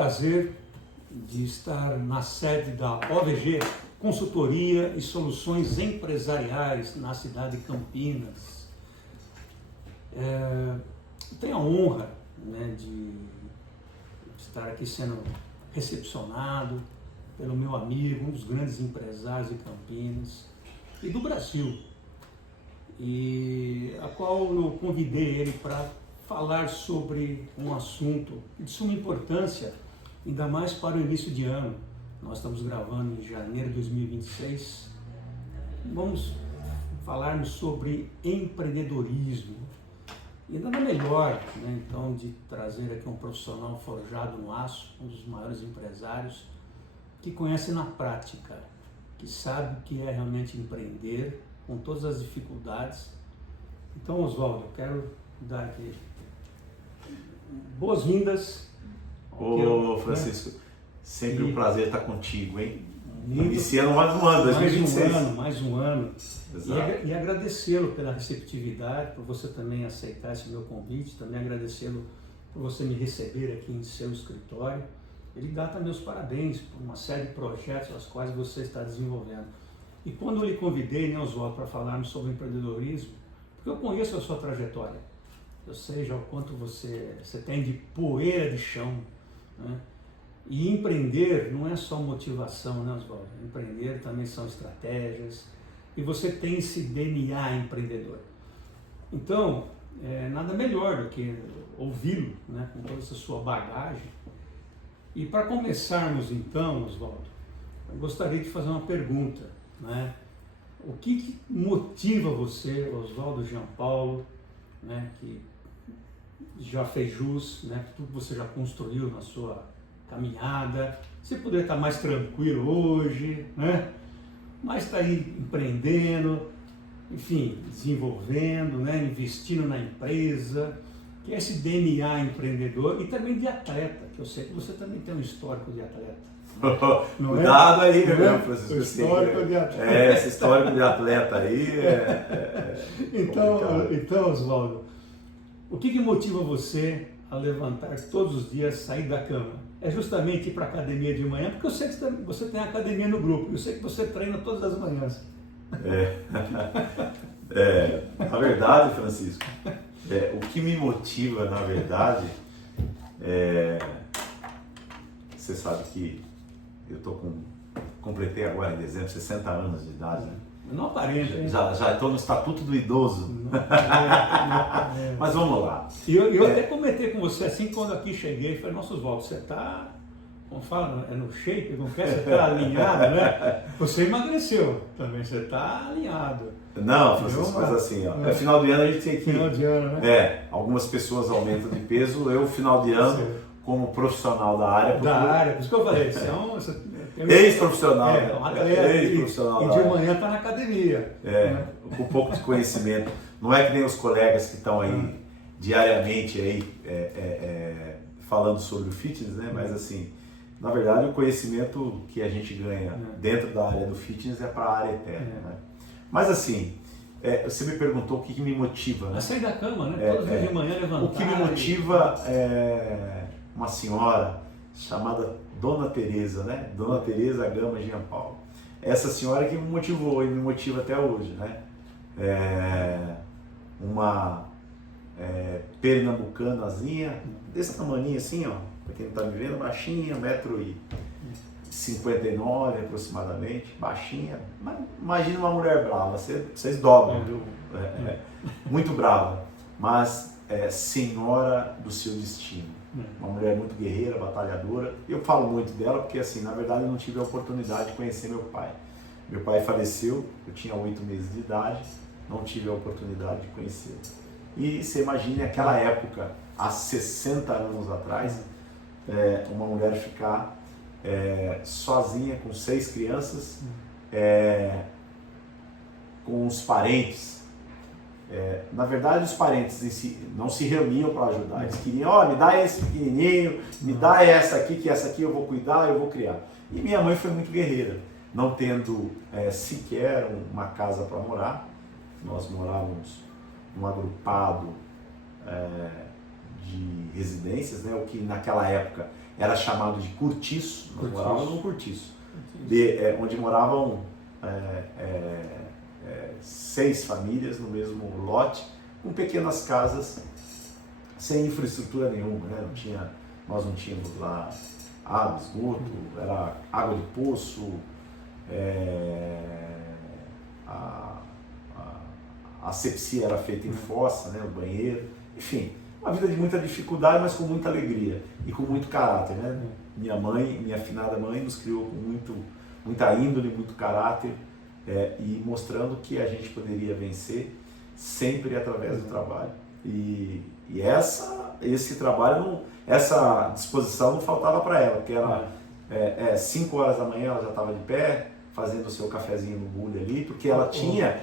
prazer de estar na sede da OVG, Consultoria e Soluções Empresariais, na cidade de Campinas. Tenho a honra, né, de estar aqui sendo recepcionado pelo meu amigo, um dos grandes empresários de Campinas e do Brasil, e a qual eu convidei ele para falar sobre um assunto de suma importância, ainda mais para o início de ano. Nós estamos gravando em janeiro de 2026. Vamos falarmos sobre empreendedorismo. E nada melhor, né, então, de trazer aqui um profissional forjado no aço, um dos maiores empresários, que conhece na prática, que sabe o que é realmente empreender, com todas as dificuldades. Então, Oswaldo, eu quero dar aqui boas-vindas. Ô, Francisco, sempre um prazer estar contigo, hein? Iniciando mais mais um ano, 2026. Mais um ano. Exato. E agradecê-lo pela receptividade, por você também aceitar esse meu convite, também agradecê-lo por você me receber aqui em seu escritório. Ele dá também os parabéns por uma série de projetos aos quais você está desenvolvendo. E quando eu lhe convidei, né, Oswaldo, para falarmos sobre empreendedorismo, porque eu conheço a sua trajetória, eu sei já o quanto você tem de poeira de chão, né? E empreender não é só motivação, né, Oswaldo? Empreender também são estratégias, e você tem esse DNA empreendedor. Então, nada melhor do que ouvi-lo, né, com toda essa sua bagagem. E para começarmos então, Oswaldo, eu gostaria de fazer uma pergunta, né? O que motiva você, Oswaldo Jean Paulo, né, que já fez jus, né, tudo que você já construiu na sua caminhada, você poderia estar mais tranquilo hoje, né? Mas está aí empreendendo, enfim, desenvolvendo, né, investindo na empresa, que é esse DNA empreendedor e também de atleta, que eu sei que você também tem um histórico de atleta. Cuidado aí, meu Francisco. Histórico de atleta. Esse histórico de atleta aí Então, Oswaldo, o que motiva você a levantar todos os dias, sair da cama? É justamente ir para a academia de manhã, porque eu sei que você tem academia no grupo, eu sei que você treina todas as manhãs. Na verdade, Francisco, o que me motiva, na verdade, você sabe que eu completei agora em dezembro 60 anos de idade, né? Não aparenta, hein? Já estou no estatuto do idoso. Mas vamos lá. Eu até comentei com você assim quando aqui cheguei, falei, nossa, Oswaldo, você está, como fala, no shape, não quer? Você está alinhado, né? Você emagreceu também, você está alinhado. Não, Francisco, mas assim, ó, final de ano a gente tem que... Final de ano, né? Algumas pessoas aumentam de peso, eu final de ano, como profissional da área... por isso que eu falei, você é um... Ex-profissional. Um atleta, ex-profissional. E de manhã está na academia. Com um pouco de conhecimento. Não é que nem os colegas que estão aí diariamente aí, falando sobre o fitness, né? Mas assim, na verdade o conhecimento que a gente ganha dentro da área do fitness é para a área eterna. Né? Mas assim, você me perguntou o que me motiva. Né? A sair da cama, né? Todos os dias de manhã levantar. O que me motiva é uma senhora chamada Dona Teresa, né? Dona Teresa Gama Jean Paulo. Essa senhora que me motivou e me motiva até hoje, né? Uma pernambucanazinha, desse tamaninho assim, ó, para quem não tá me vendo, baixinha, 1,59 m aproximadamente, baixinha. Mas imagina uma mulher brava, vocês dobram, viu? Muito brava, mas senhora do seu destino. Uma mulher muito guerreira, batalhadora. Eu falo muito dela porque, assim, na verdade eu não tive a oportunidade de conhecer meu pai. Meu pai faleceu, eu tinha 8 meses de idade, não tive a oportunidade de conhecê-lo. E você imagine aquela época, há 60 anos atrás, uma mulher ficar sozinha com 6 crianças, com os parentes. Na verdade, os parentes em si não se reuniam para ajudar, eles queriam, me dá esse pequenininho, me dá essa aqui, que essa aqui eu vou cuidar, eu vou criar. E minha mãe foi muito guerreira, não tendo sequer uma casa para morar. Nós morávamos num agrupado de residências, né, o que naquela época era chamado de cortiço, nós morávamos num cortiço, onde moravam 6 famílias no mesmo lote, com pequenas casas, sem infraestrutura nenhuma, né? Nós não tínhamos lá água, esgoto, era água de poço, a asepsia era feita em fossa, né? O banheiro, enfim, uma vida de muita dificuldade, mas com muita alegria e com muito caráter, né? Minha mãe, minha afinada mãe, nos criou com muita índole, muito caráter, e mostrando que a gente poderia vencer sempre através do trabalho. E esse trabalho, essa disposição não faltava para ela, porque era 5 horas da manhã ela já estava de pé, fazendo o seu cafezinho no bule ali, porque ela tinha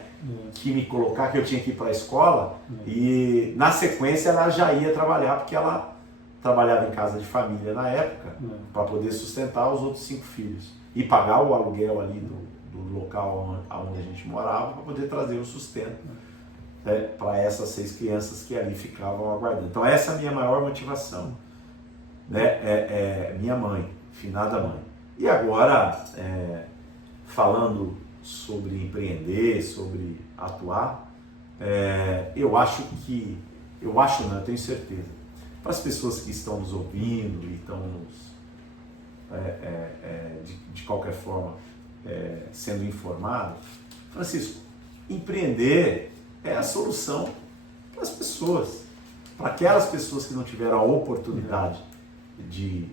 que me colocar, que eu tinha que ir para a escola, e na sequência ela já ia trabalhar, porque ela trabalhava em casa de família na época, para poder sustentar os outros 5 filhos e pagar o aluguel ali do local onde a gente morava, para poder trazer o sustento para essas 6 crianças que ali ficavam aguardando. Então essa é a minha maior motivação, né? Minha mãe, finada mãe. E agora, falando sobre empreender, sobre atuar, eu tenho certeza, para as pessoas que estão nos ouvindo e estão de qualquer forma sendo informados, Francisco, empreender é a solução para as pessoas, para aquelas pessoas que não tiveram a oportunidade de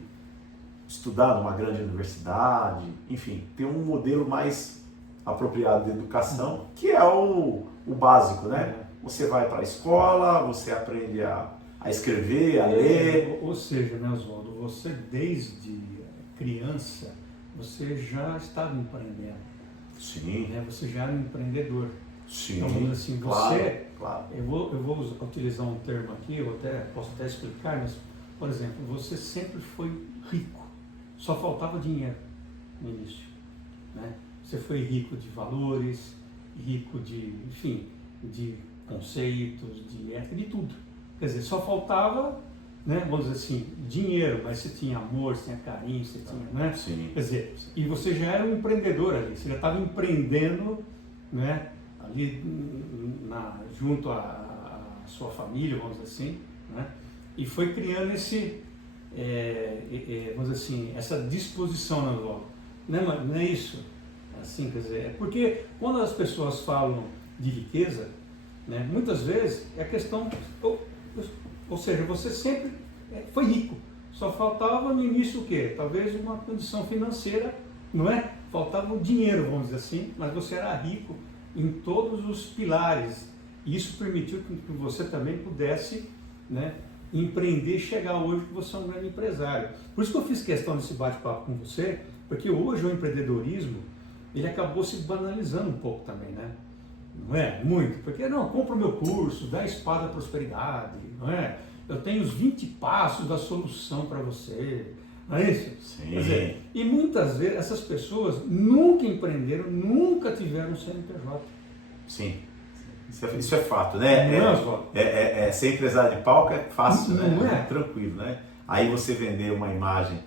estudar numa grande universidade, enfim, ter um modelo mais apropriado de educação, que é o básico, né? Você vai para a escola, você aprende a escrever, a ler. Ou seja, né, Oswaldo, você desde criança, você já estava empreendendo. Sim. Né? Você já era um empreendedor. Sim, então, assim, claro. Eu vou utilizar um termo aqui, posso até explicar, mas, por exemplo, você sempre foi rico, só faltava dinheiro no início, né? Você foi rico de valores, rico de, enfim, de conceitos, de ética, de tudo. Quer dizer, só faltava, né, vamos dizer assim, dinheiro, mas você tinha amor, você tinha carinho, você tinha, né? Sim. Quer dizer, e você já era um empreendedor ali, você já estava empreendendo, né, ali junto à sua família, vamos dizer assim, né? E foi criando vamos dizer assim, essa disposição na volta. Não é isso? Assim, quer dizer, porque quando as pessoas falam de riqueza, né, muitas vezes é questão, ou seja, você sempre foi rico, só faltava no início o quê? Talvez uma condição financeira, não é? Faltava o dinheiro, vamos dizer assim, mas você era rico em todos os pilares, e isso permitiu que você também pudesse, né, empreender e chegar hoje que você é um grande empresário. Por isso que eu fiz questão desse bate-papo com você, porque hoje o empreendedorismo, ele acabou se banalizando um pouco também, né? Não é? Muito. Porque, não, compra o meu curso, 10 passos da prosperidade, não é? Eu tenho os 20 passos da solução para você, não é isso? Sim. Quer dizer, e muitas vezes essas pessoas nunca empreenderam, nunca tiveram um CNPJ. Sim. Isso é fato, né? Ser empresário de palco é fácil, não, né? Não é? Tranquilo, né? Aí você vender uma imagem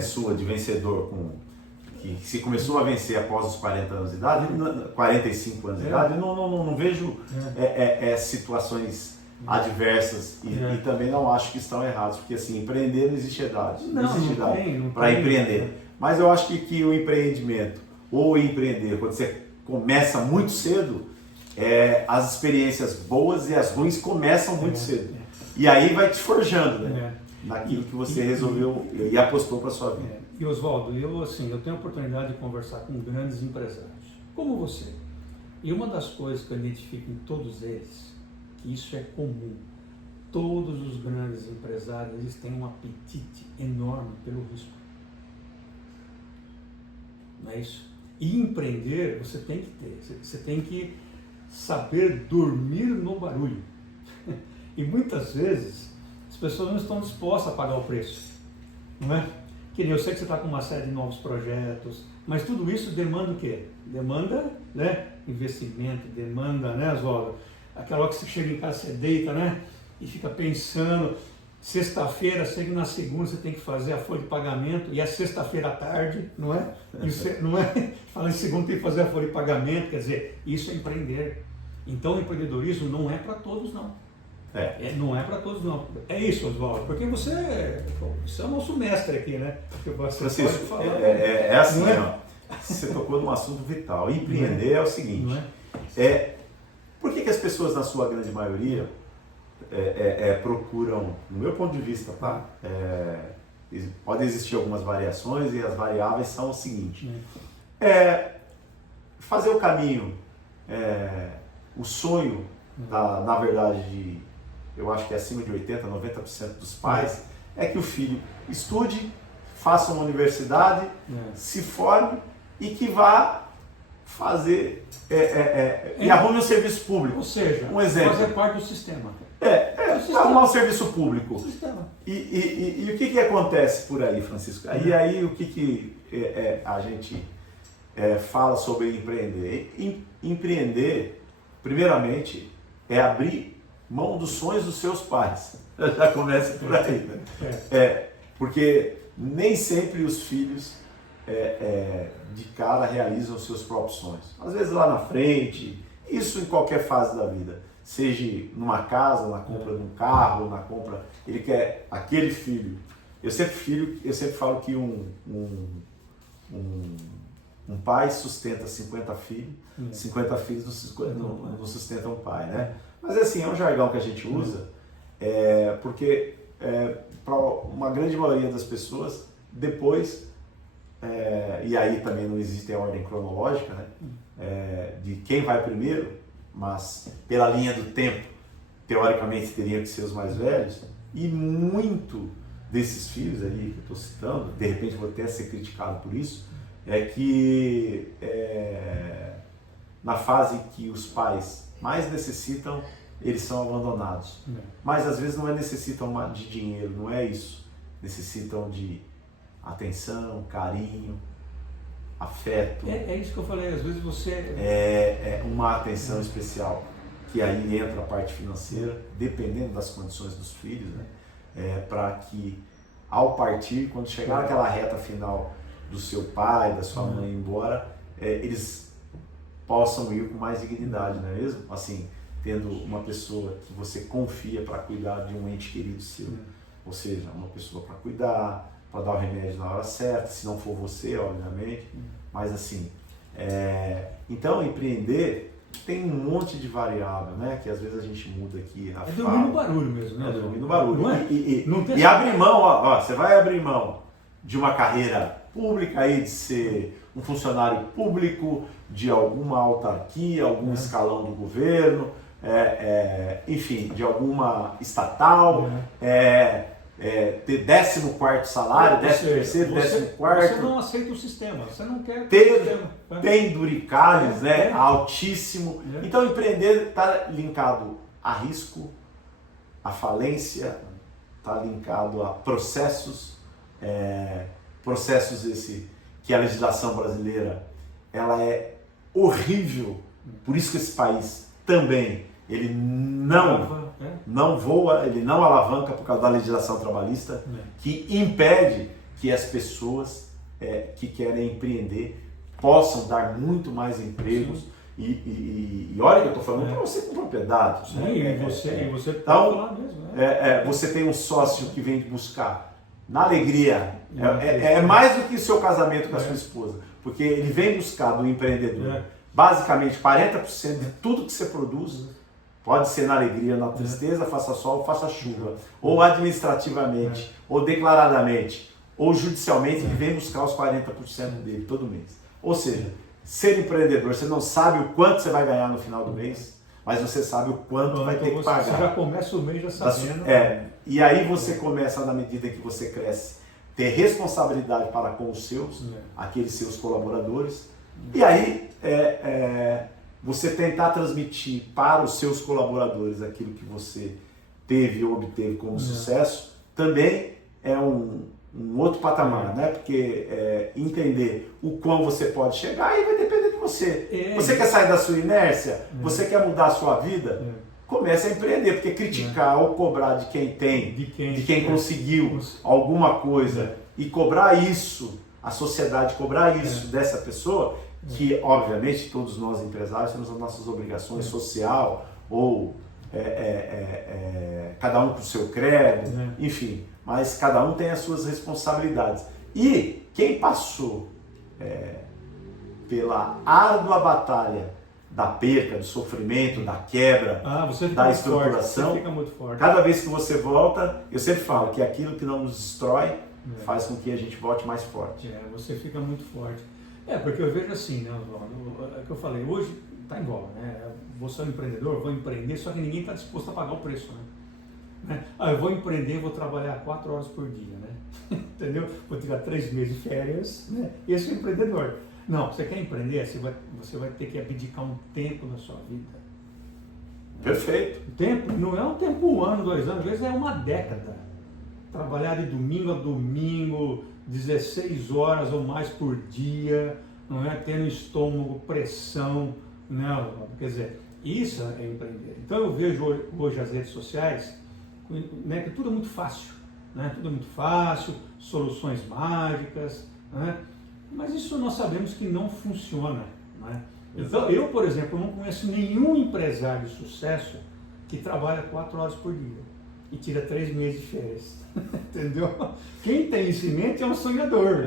sua de vencedor que se começou a vencer após os 40 anos de idade, 45 anos de idade, eu não vejo situações adversas e também não acho que estão errados, porque assim, empreender não existe idade, não existe idade para empreender. Mas eu acho que o empreendimento ou empreender, quando você começa muito cedo, as experiências boas e as ruins começam muito cedo. E aí vai te forjando, né? Naquilo que você resolveu e apostou para a sua vida. E Oswaldo, eu tenho a oportunidade de conversar com grandes empresários, como você. E uma das coisas que eu identifico em todos eles, que isso é comum, todos os grandes empresários, eles têm um apetite enorme pelo risco. Não é isso? E empreender, você tem que ter, você tem que saber dormir no barulho. E muitas vezes as pessoas não estão dispostas a pagar o preço, não é? Que nem eu sei que você está com uma série de novos projetos, mas tudo isso demanda o quê? Demanda, né, investimento, demanda, né, Oswaldo? Aquela hora que você chega em casa, você deita, né, e fica pensando, Sexta-feira, sei que na segunda você tem que fazer a folha de pagamento, e é sexta-feira à tarde, não é? Isso não é? Fala em segunda tem que fazer a folha de pagamento, quer dizer, isso é empreender. Então o empreendedorismo não é para todos, não. Não é para todos, não. É isso, Oswaldo, porque você é o nosso mestre aqui, né? Francisco, falar, assim, ó, você tocou num assunto vital. Empreender é o seguinte, por que as pessoas, na sua grande maioria, procuram, no meu ponto de vista, tá? Podem existir algumas variações, e as variáveis são o seguinte: fazer o caminho, o sonho, na verdade, eu acho que é acima de 80%, 90% dos pais, é que o filho estude, faça uma universidade, se forme e que vá fazer e arrume um serviço público. Ou seja, um exemplo. fazer parte do sistema. Arrumar um serviço público. Sistema. E o que acontece por aí, Francisco? E aí o que a gente fala sobre empreender? Empreender, primeiramente, é abrir mão dos sonhos dos seus pais. Já começa por aí. Né? Porque nem sempre os filhos de cara realizam os seus próprios sonhos. Às vezes lá na frente, isso em qualquer fase da vida. Seja numa casa, na compra de um carro, na compra... Ele quer aquele filho. Eu sempre falo que um pai sustenta 50 filhos, 50 filhos não sustentam um pai, né? Mas assim, é um jargão que a gente usa, porque para uma grande maioria das pessoas, depois, e aí também não existe a ordem cronológica, né? De quem vai primeiro, mas pela linha do tempo, teoricamente teriam que ser os mais velhos, e muito desses filhos ali que eu estou citando, de repente vou até ser criticado por isso, é que na fase que os pais mais necessitam, eles são abandonados. Mas às vezes não necessitam de dinheiro, não é isso. Necessitam de atenção, carinho, afeto. É isso que eu falei, às vezes você... uma atenção especial, que aí entra a parte financeira, dependendo das condições dos filhos, né? Para que ao partir, quando chegar naquela reta final do seu pai, da sua mãe ir embora, eles possam ir com mais dignidade, não é mesmo? Assim, tendo uma pessoa que você confia para cuidar de um ente querido seu, ou seja, uma pessoa para cuidar, para dar o remédio na hora certa, se não for você, obviamente, mas assim, então empreender tem um monte de variável, né, que às vezes a gente muda aqui a dormir no barulho mesmo, né? Dormir no barulho. Não é? E abrir mão, você vai abrir mão de uma carreira pública aí, de ser um funcionário público, de alguma autarquia, algum escalão do governo, enfim, de alguma estatal, ter 14º salário, 13º, 14º. Você não aceita o sistema, você não quer ter o sistema. penduricalhos, altíssimo. Então empreender está linkado a risco, a falência, está linkado a processos, processos esse que a legislação brasileira ela é horrível, por isso que esse país também ele não voa, ele não alavanca por causa da legislação trabalhista, que impede que as pessoas que querem empreender possam dar muito mais empregos. E olha que eu estou falando para você com propriedade. Sim, e você então, falar mesmo, você tem um sócio que vem buscar na alegria, mais do que o seu casamento com a sua esposa, porque ele vem buscar do empreendedor basicamente 40% de tudo que você produz. Pode ser na alegria, na tristeza, faça sol, faça chuva, ou administrativamente, ou declaradamente, ou judicialmente, ele vem buscar os 40% dele todo mês. Ou seja, ser empreendedor, você não sabe o quanto você vai ganhar no final do mês, mas você sabe o quanto vai ter que pagar. Você já começa o mês já sabendo. E aí você começa, na medida que você cresce, ter responsabilidade para com os seus, aqueles seus colaboradores, e aí você tentar transmitir para os seus colaboradores aquilo que você teve ou obteve como sucesso, também é um outro patamar, né? Porque entender o quão você pode chegar, aí vai depender de você. Você quer sair da sua inércia? Você quer mudar a sua vida? comece a empreender, porque criticar ou cobrar de quem tem, de quem conseguiu alguma coisa e cobrar isso, a sociedade cobrar isso dessa pessoa, que obviamente todos nós empresários temos as nossas obrigações social ou cada um com o seu credo, enfim, mas cada um tem as suas responsabilidades. E quem passou pela árdua batalha da perca, do sofrimento, da quebra, da estruturação, fica muito forte. Cada vez que você volta, eu sempre falo que aquilo que não nos destrói faz com que a gente volte mais forte. Você fica muito forte. Porque eu vejo assim, né, Oswaldo, é o que eu falei, hoje está em voga, né? Vou ser um empreendedor, vou empreender, só que ninguém está disposto a pagar o preço, né? Eu vou empreender, vou trabalhar 4 horas por dia, né? Entendeu? Vou tirar 3 meses de férias, né? Esse é o empreendedor. Não, você quer empreender, você vai ter que abdicar um tempo na sua vida. Perfeito. O tempo não é um tempo, 1 ano, 2 anos, às vezes é uma década. Trabalhar de domingo a domingo, 16 horas ou mais por dia, não é? Tendo estômago, pressão, né? Quer dizer, isso é empreender. Então eu vejo hoje as redes sociais, né, que tudo é muito fácil, né? Tudo é muito fácil, soluções mágicas, né? Mas isso nós sabemos que não funciona, né? Então, eu, por exemplo, não conheço nenhum empresário de sucesso que trabalha 4 horas por dia e tira 3 meses de férias. Entendeu? Quem tem isso em mente é um sonhador.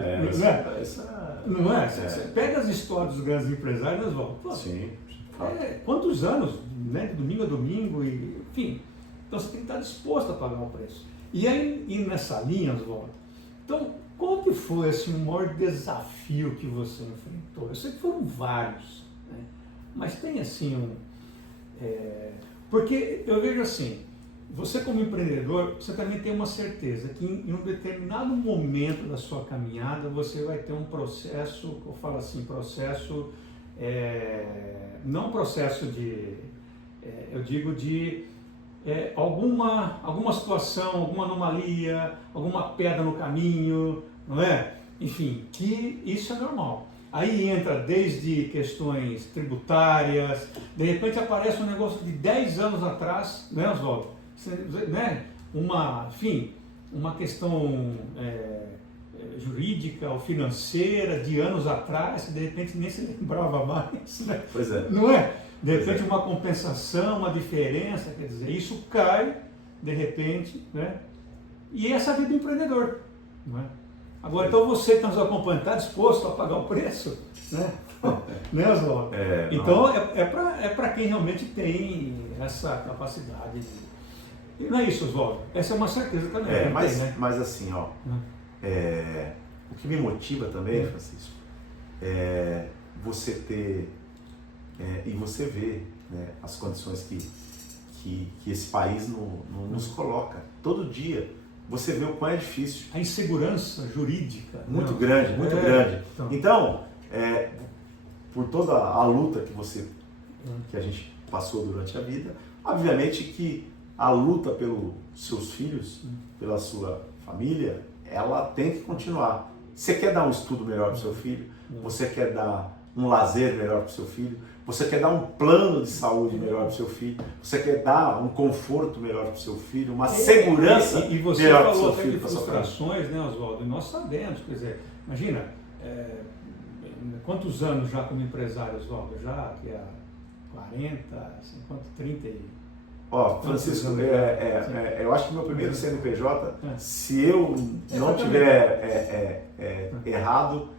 Não é? Você pega as histórias dos grandes empresários, Oswaldo. Sim. Quantos anos, né? De domingo a domingo, enfim. Então você tem que estar disposto a pagar o preço. E aí, nessa linha, Oswaldo, então, qual que foi assim, o maior desafio que você enfrentou? Eu sei que foram vários, né? Mas tem assim porque eu vejo assim, você como empreendedor, você também tem uma certeza que em um determinado momento da sua caminhada, você vai ter um processo, eu falo assim, processo, não processo de, eu digo de alguma situação, alguma anomalia, alguma pedra no caminho, não é? Enfim, que isso é normal. Aí entra desde questões tributárias, de repente aparece um negócio de 10 anos atrás, né, Oswaldo? Né? Uma questão jurídica ou financeira de anos atrás, que de repente nem se lembrava mais, né? Pois é. Não é? De repente uma compensação, uma diferença, quer dizer, isso cai, de repente, né? E essa é a vida do empreendedor, não é? Agora, então você que está nos acompanhando, está disposto a pagar o preço, né? Né, Oswaldo? Então, é para quem realmente tem essa capacidade. E não é isso, Oswaldo? Essa é uma certeza também. Mas assim, ó, o que me motiva também, Francisco, é você ter, e você ver, né, as condições que esse país nos coloca. Todo dia você vê o quão é difícil. A insegurança jurídica. Muito grande. Então, por toda a luta que a gente passou durante a vida, obviamente que a luta pelos seus filhos, pela sua família, ela tem que continuar. Você quer dar um estudo melhor para o seu filho? Você quer dar um lazer melhor para o seu filho? Você quer dar um plano de saúde melhor para o seu filho? Você quer dar um conforto melhor para o seu filho? Uma segurança melhor para o seu filho? E você falou até de frustrações, né, Oswaldo? E nós sabemos, quer dizer, imagina, quantos anos já como empresário, Oswaldo? Já que há 40, 50, 30 e... Francisco, eu acho que meu primeiro CNPJ, se eu não tiver errado,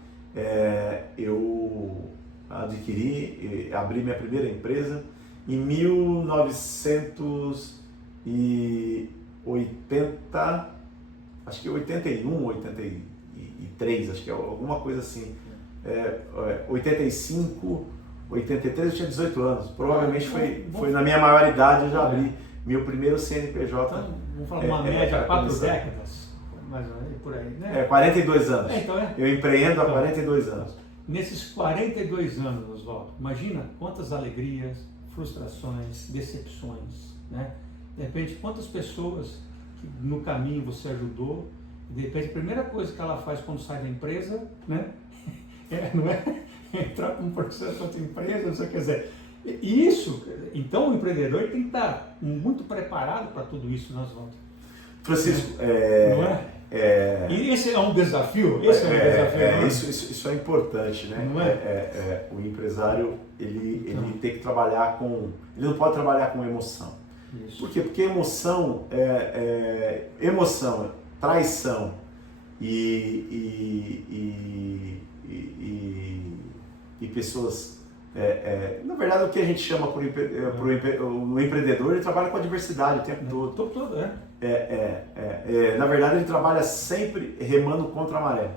eu adquiri, abri minha primeira empresa em 1980, acho que 81, 83, acho que é alguma coisa assim, 85, 83, eu tinha 18 anos, provavelmente foi na minha maioridade, eu já abri meu primeiro CNPJ. Então, vamos falar uma média, 4 décadas, mais ou menos, por aí, né? 42 anos. Então, eu empreendo há 42 anos. Nesses 42 anos, Oswaldo, imagina quantas alegrias, frustrações, decepções, né? De repente, quantas pessoas que no caminho você ajudou, e de repente a primeira coisa que ela faz quando sai da empresa, né? Não é entrar com um processo de outra empresa, não sei, quer dizer, E isso, então o empreendedor tem que estar muito preparado para tudo isso, nós vamos. Francisco, não é? E esse é um desafio? Esse é um desafio. Isso é importante, né? Não é? O empresário, ele tem que trabalhar com... Ele não pode trabalhar com emoção. Isso. Por quê? Porque emoção, traição e pessoas... na verdade, o que a gente chama o empreendedor, ele trabalha com a adversidade o tempo todo. O tempo todo, na verdade, ele trabalha sempre remando contra a maré.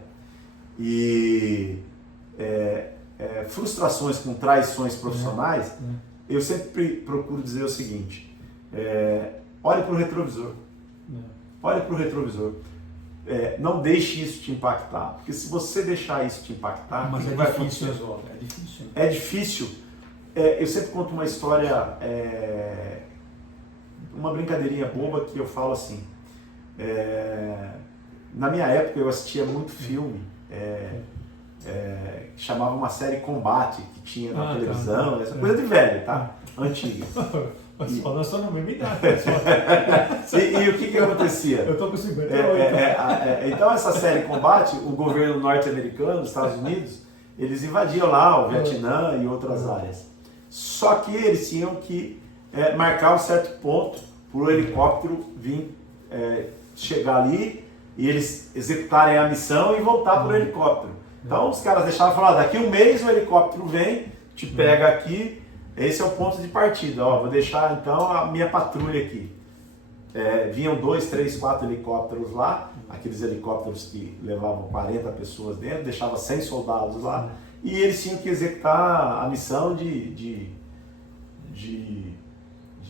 E frustrações com traições profissionais, eu sempre procuro dizer o seguinte: olhe para o retrovisor. Olhe para o retrovisor. Não deixe isso te impactar, porque se você deixar isso te impactar, mas o que vai difícil, acontecer? É difícil. É difícil. Eu sempre conto uma história, uma brincadeirinha boba que eu falo assim. Na minha época eu assistia muito filme, que chamava uma série Combate, que tinha na televisão, essa coisa de velho, tá? Antiga. Mas nós estamos na mesma idade. E o que acontecia? Eu estou com 58. Então essa série Combate, o governo norte-americano, os Estados Unidos, eles invadiam lá o Vietnã e outras áreas. Só que eles tinham que marcar um certo ponto para o helicóptero vir chegar ali e eles executarem a missão e voltar para o helicóptero. Então os caras deixavam falar, daqui um mês o helicóptero vem, te pega aqui, esse é o ponto de partida. Vou deixar então a minha patrulha aqui. Vinham 2, 3, 4 helicópteros lá, aqueles helicópteros que levavam 40 pessoas dentro, deixava 100 soldados lá, e eles tinham que executar a missão de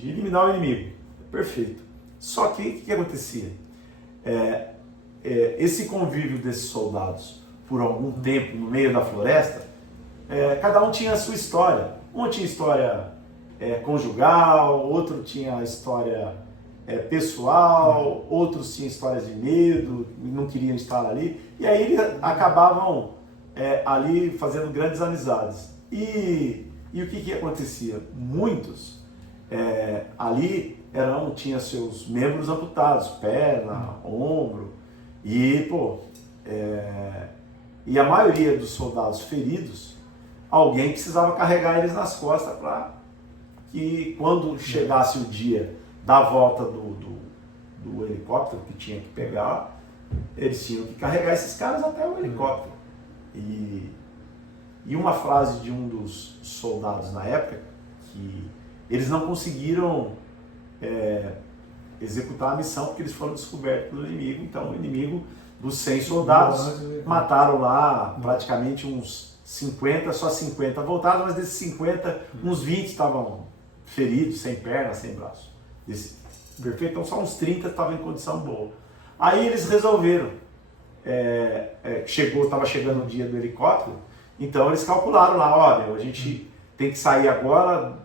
eliminar o inimigo. Perfeito. Só que o que acontecia? Esse convívio desses soldados por algum tempo no meio da floresta, cada um tinha a sua história. Um tinha história conjugal, outro tinha história pessoal, outros tinham histórias de medo, não queriam estar ali, e aí eles acabavam ali fazendo grandes amizades. E o que acontecia? Muitos ali tinham seus membros amputados, perna, ombro, e a maioria dos soldados feridos, alguém precisava carregar eles nas costas para que quando chegasse o dia da volta do helicóptero que tinha que pegar, eles tinham que carregar esses caras até o helicóptero. E uma frase de um dos soldados na época, que eles não conseguiram executar a missão porque eles foram descobertos pelo inimigo. Então o inimigo, dos 100 soldados, mataram lá praticamente uns 50, só 50 voltaram, mas desses 50, uns 20 estavam feridos, sem perna, sem braço. Perfeito? Então só uns 30 estavam em condição boa. Aí eles resolveram, estava chegando o dia do helicóptero, então eles calcularam lá, olha, a gente tem que sair agora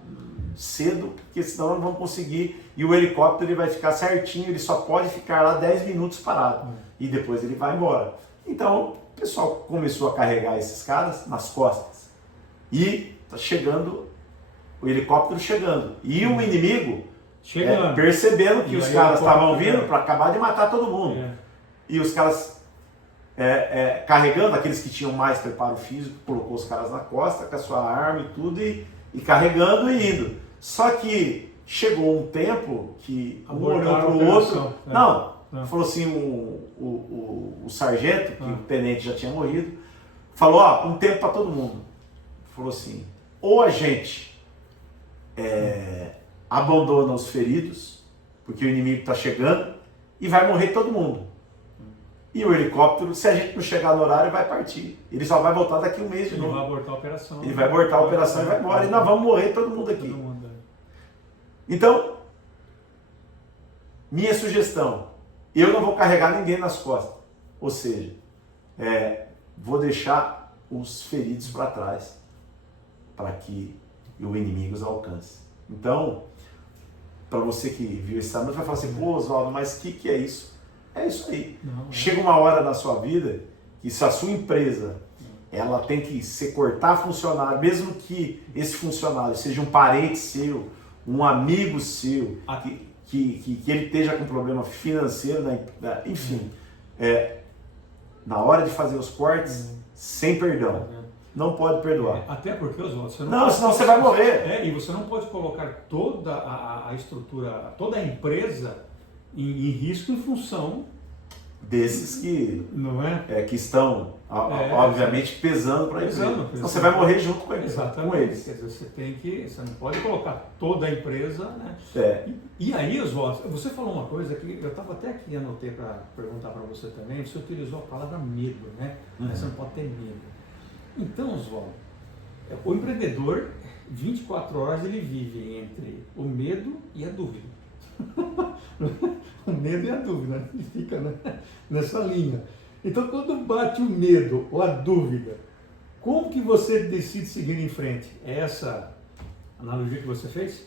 cedo, porque senão não vamos conseguir, e o helicóptero ele vai ficar certinho, ele só pode ficar lá 10 minutos parado, e depois ele vai embora. Então o pessoal começou a carregar esses caras nas costas, e está chegando, o helicóptero chegando, e o inimigo percebendo que os caras estavam vindo para acabar de matar todo mundo, e os caras carregando, aqueles que tinham mais preparo físico, colocou os caras na costa com a sua arma e tudo, e carregando e indo. Só que chegou um tempo que um olhou para o outro, falou assim, o sargento, que o tenente já tinha morrido, falou, um tempo para todo mundo. Falou assim, ou a gente abandona os feridos, porque o inimigo está chegando, e vai morrer todo mundo. E o helicóptero, se a gente não chegar no horário, vai partir. Ele só vai voltar daqui um mês de novo. Ele vai abortar a operação. Ele vai abortar a operação e vai embora. E nós vamos morrer todo mundo aqui. Então, minha sugestão, eu não vou carregar ninguém nas costas. Ou seja, vou deixar os feridos para trás, para que o inimigo os alcance. Então, para você que viu esse sábado, vai falar assim, pô, Oswaldo, mas o que é isso? É isso aí. Chega uma hora na sua vida que se a sua empresa ela tem que se cortar funcionário, mesmo que esse funcionário seja um parente seu, um amigo seu, que ele esteja com problema financeiro, né? Enfim, na hora de fazer os cortes, sem perdão. Não pode perdoar. Até porque, Oswaldo, você não, senão você vai morrer. E você não pode colocar toda a estrutura, toda a empresa em risco em função desses que, não que estão, obviamente, pesando para a empresa. Então você vai morrer junto com eles. Exatamente. Quer dizer, você não pode colocar toda a empresa, né? E aí, Oswaldo, você falou uma coisa que eu estava até aqui, anotei para perguntar para você também, você utilizou a palavra medo, né? Você não pode ter medo. Então, Oswaldo, o empreendedor, 24 horas ele vive entre o medo e a dúvida. O medo e a dúvida, ele fica nessa linha. Então, quando bate o medo ou a dúvida, como que você decide seguir em frente? É essa analogia que você fez?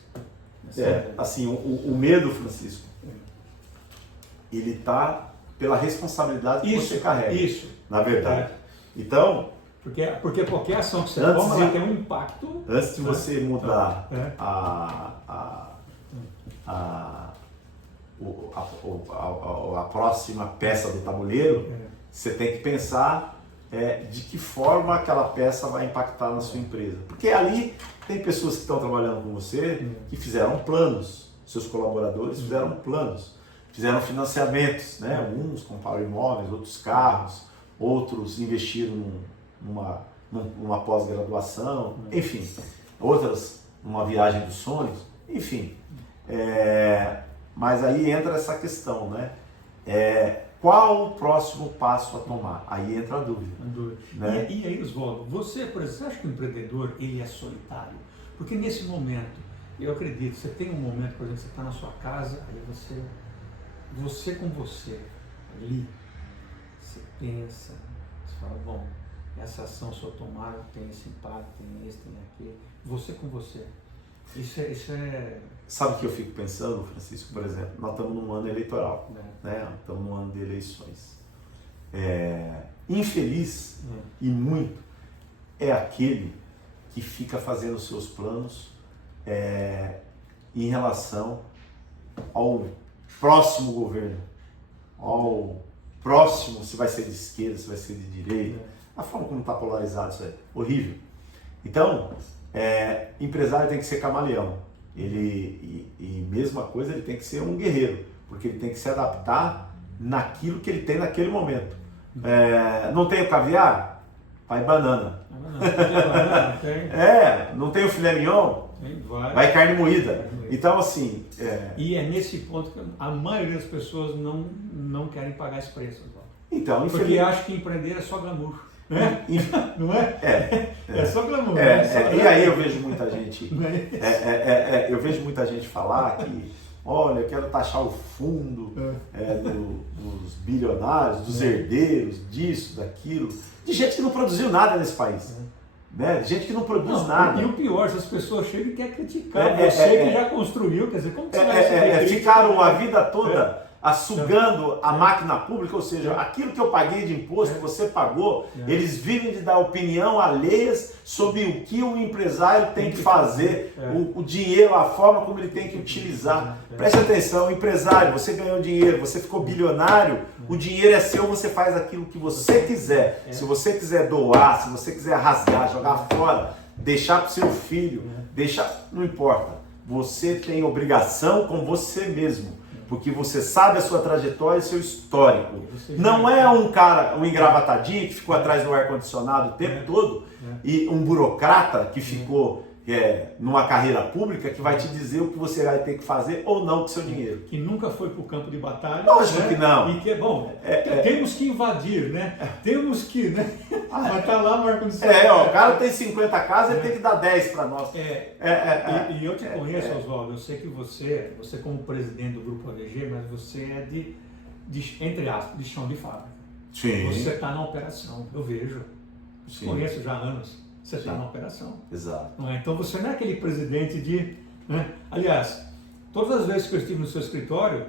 Assim, o medo, Francisco, ele está pela responsabilidade que você carrega. Isso. Na verdade. Então... Porque qualquer ação que você toma, ela tem um impacto... Antes de você mudar a próxima peça do tabuleiro, você tem que pensar de que forma aquela peça vai impactar na sua empresa. Porque ali tem pessoas que estão trabalhando com você que fizeram planos, seus colaboradores fizeram planos, fizeram financiamentos, né? Uns compraram imóveis, outros carros, outros investiram numa pós-graduação, enfim, outras numa viagem dos sonhos, enfim. Mas aí entra essa questão, né? Qual o próximo passo a tomar? Aí entra a dúvida. Né? E aí, Oswaldo, você, por exemplo, você acha que o empreendedor ele é solitário? Porque nesse momento, eu acredito, você tem um momento, por exemplo, você está na sua casa, aí você com você, ali, você pensa, você fala, bom, essa ação se eu tomar tem esse impacto, tem esse, tem aquele, você com você. Isso é... Sabe o que eu fico pensando, Francisco, por exemplo? Nós estamos num ano eleitoral, né? Estamos num ano de eleições. Infeliz e muito é aquele que fica fazendo seus planos em relação ao próximo governo, ao próximo, se vai ser de esquerda, se vai ser de direita, a forma como está polarizado isso aí, horrível. Então, empresário tem que ser camaleão. E mesma coisa, ele tem que ser um guerreiro, porque ele tem que se adaptar naquilo que ele tem naquele momento. Não tem o caviar? Vai banana. Não tem o filé mignon? Vai carne moída. Então, assim... E é nesse ponto que a maioria das pessoas não querem pagar esse preço. Então, porque acham que empreender é só glamour. Não é? É só glamour. E aí eu vejo muita gente... eu vejo muita gente falar que, olha, eu quero taxar o fundo dos bilionários, dos herdeiros, disso, daquilo. De gente que não produziu nada nesse país. Né? De gente que não produz nada. E o pior, se as pessoas chegam e querem criticar você que já construiu, quer dizer, como que você vai ficaram a vida toda sugando a máquina pública, ou seja, aquilo que eu paguei de imposto, que você pagou, eles vivem de dar opinião alheias sobre o que o empresário tem que fazer, o dinheiro, a forma como ele tem que utilizar. Preste atenção, empresário, você ganhou dinheiro, você ficou bilionário, o dinheiro é seu, você faz aquilo que você quiser. Se você quiser doar, se você quiser rasgar, jogar fora, deixar para o seu filho, não importa. Você tem obrigação com você mesmo. Porque você sabe a sua trajetória e seu histórico. Não é um cara, um engravatadinho que ficou atrás do ar-condicionado o tempo todo e um burocrata que ficou numa carreira pública que vai te dizer o que você vai ter que fazer ou não com seu dinheiro. Que nunca foi para o campo de batalha. Lógico que não. E que é bom. Temos que invadir, né? Temos que, né? Vai estar lá no ar-condicionado. O cara tem 50 casas, ele tem que dar 10 para nós. E eu te conheço, Oswaldo, eu sei que você como presidente do Grupo AVG, mas você é de entre aspas, de chão de fábrica. Sim. Você está na operação, eu vejo. Te conheço já há anos. Você está na operação. Exato. Não é? Então você não é aquele presidente de... Né? Aliás, todas as vezes que eu estive no seu escritório,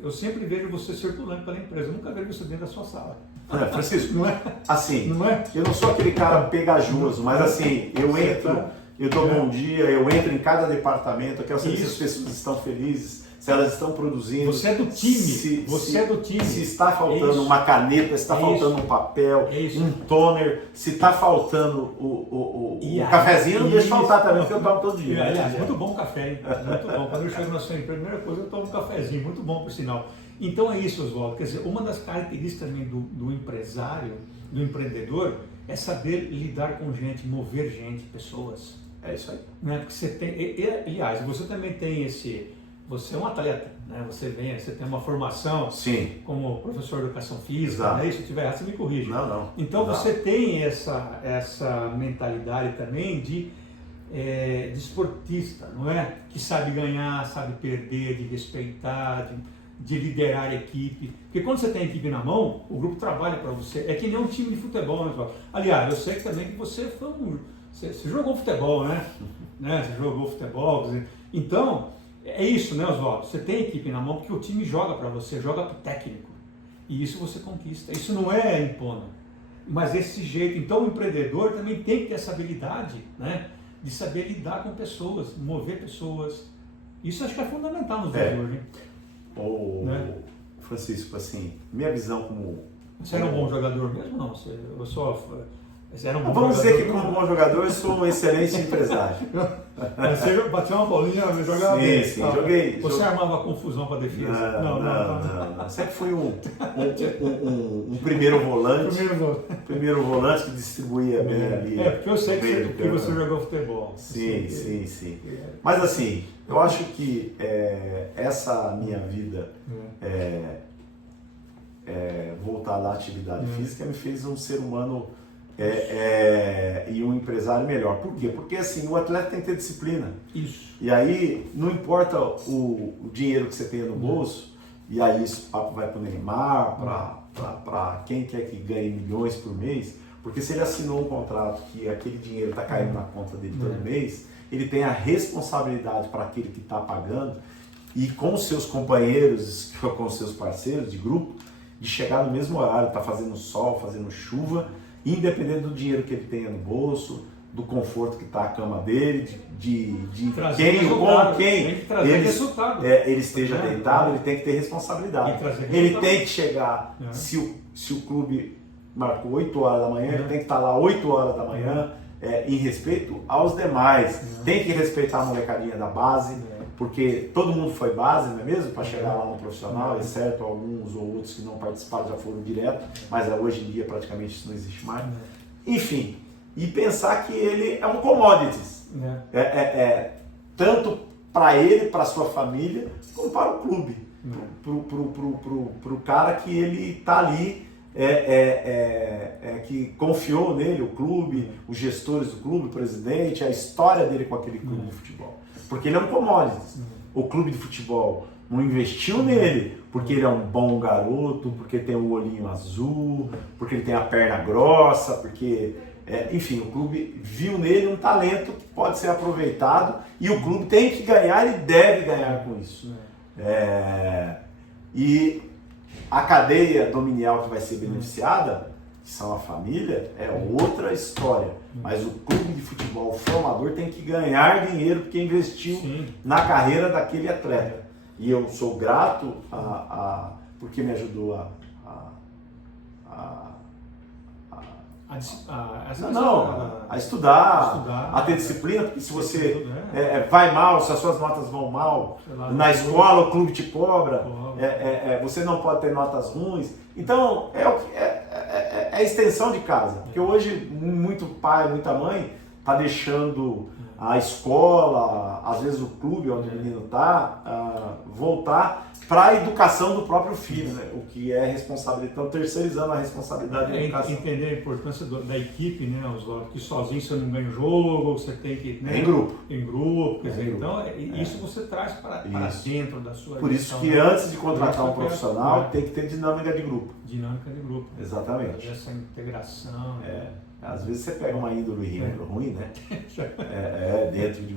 eu sempre vejo você circulando pela empresa. Eu nunca vejo você dentro da sua sala. Francisco, Não é? assim, Não é? eu não sou aquele cara pegajoso, mas assim, eu entro, eu dou bom dia, eu entro em cada departamento, eu quero saber se as pessoas estão felizes, se elas estão produzindo. Você é do time. Você é do time. Se está faltando uma caneta, se está faltando um papel, um toner, se está faltando o cafezinho, não deixa faltar também, porque eu tomo todo dia. Aliás, muito bom o café, hein? Muito bom. Quando eu chego na sua empresa, a primeira coisa eu tomo um cafezinho, muito bom por sinal. Então é isso, Oswaldo. Quer dizer, uma das características também do empresário, do empreendedor, é saber lidar com gente, mover gente, pessoas. É isso aí. Né? Porque você tem, aliás, você também tem você é um atleta, né? Você tem uma formação. Sim. Como professor de educação física, né? Se eu estiver errado, você me corrige. Não. Então você tem essa mentalidade também de esportista, não é? Que sabe ganhar, sabe perder, de respeitar, de liderar a equipe. Porque quando você tem a equipe na mão, o grupo trabalha para você. É que nem um time de futebol, né? Aliás, eu sei que também que você você jogou futebol, né? Você jogou futebol. Então, é isso, né, Oswaldo? Você tem a equipe na mão porque o time joga para você, joga para o técnico. E isso você conquista. Isso não é impondo, mas desse jeito. Então, o empreendedor também tem que ter essa habilidade, né? De saber lidar com pessoas, mover pessoas. Isso acho que é fundamental nos dias de hoje. Francisco, assim, minha visão como... Você era um bom jogador mesmo? Não, você era um bom Vamos jogador, dizer que como bom jogador eu sou um excelente empresário. Você bateu uma bolinha, jogava bem. Sim, joguei. Você armava confusão para a defesa? Não. Sempre fui um primeiro volante. Primeiro volante que distribuía bem ali. Porque eu sei que você jogou futebol. Sim. Mas assim, eu acho que essa minha vida voltada à atividade física me fez um ser humano e um empresário melhor. Por quê? Porque assim, o atleta tem que ter disciplina. Isso. E aí, não importa o dinheiro que você tenha no bolso, e aí isso papo vai para o Neymar, para quem quer que ganhe milhões por mês, porque se ele assinou um contrato que aquele dinheiro está caindo na conta dele todo mês, ele tem a responsabilidade para aquele que está pagando e com os seus companheiros, com os seus parceiros de grupo, de chegar no mesmo horário, está fazendo sol, fazendo chuva, independente do dinheiro que ele tenha no bolso, do conforto que está a cama dele, de quem ou com quem ele esteja deitado, ele tem que ter responsabilidade. Ele tem que chegar, se o clube marcou 8 horas da manhã, ele tem que estar lá 8 horas da manhã, em respeito aos demais. Tem que respeitar a molecadinha da base, porque todo mundo foi base, não é mesmo? Para chegar lá no profissional, exceto alguns ou outros que não participaram, já foram direto, mas hoje em dia praticamente isso não existe mais. Enfim, e pensar que ele é um commodities, tanto para ele, para sua família, como para o clube, para o cara que ele está ali, que confiou nele, o clube, os gestores do clube, o presidente, a história dele com aquele clube de futebol. Porque ele é um commodities. O clube de futebol não investiu nele porque ele é um bom garoto, porque tem o olhinho azul, porque ele tem a perna grossa, porque... enfim, o clube viu nele um talento que pode ser aproveitado e o clube tem que ganhar e deve ganhar com isso. E a cadeia dominial que vai ser beneficiada, que são a família, é outra história. Mas o clube de futebol formador tem que ganhar dinheiro porque investiu na carreira daquele atleta. E eu sou grato porque me ajudou a estudar, a ter disciplina, porque se você vai mal, se as suas notas vão mal, na escola o clube te cobra, você não pode ter notas ruins. Então, é a extensão de casa, porque hoje muito pai, muita mãe está deixando a escola, às vezes o clube onde o menino está, voltar para a educação do próprio filho, né? O que é responsabilidade, então terceirizando a responsabilidade da educação. Entender a importância da equipe, né, Oswaldo? Que sozinho você não ganha o jogo, você tem que... Em grupo. Em grupo, quer dizer, então isso você traz para dentro da sua Por isso que antes de contratar um profissional, tem que ter dinâmica de grupo. Dinâmica de grupo. Exatamente. Essa integração. Às vezes você pega uma índole ruim, né? Dentro de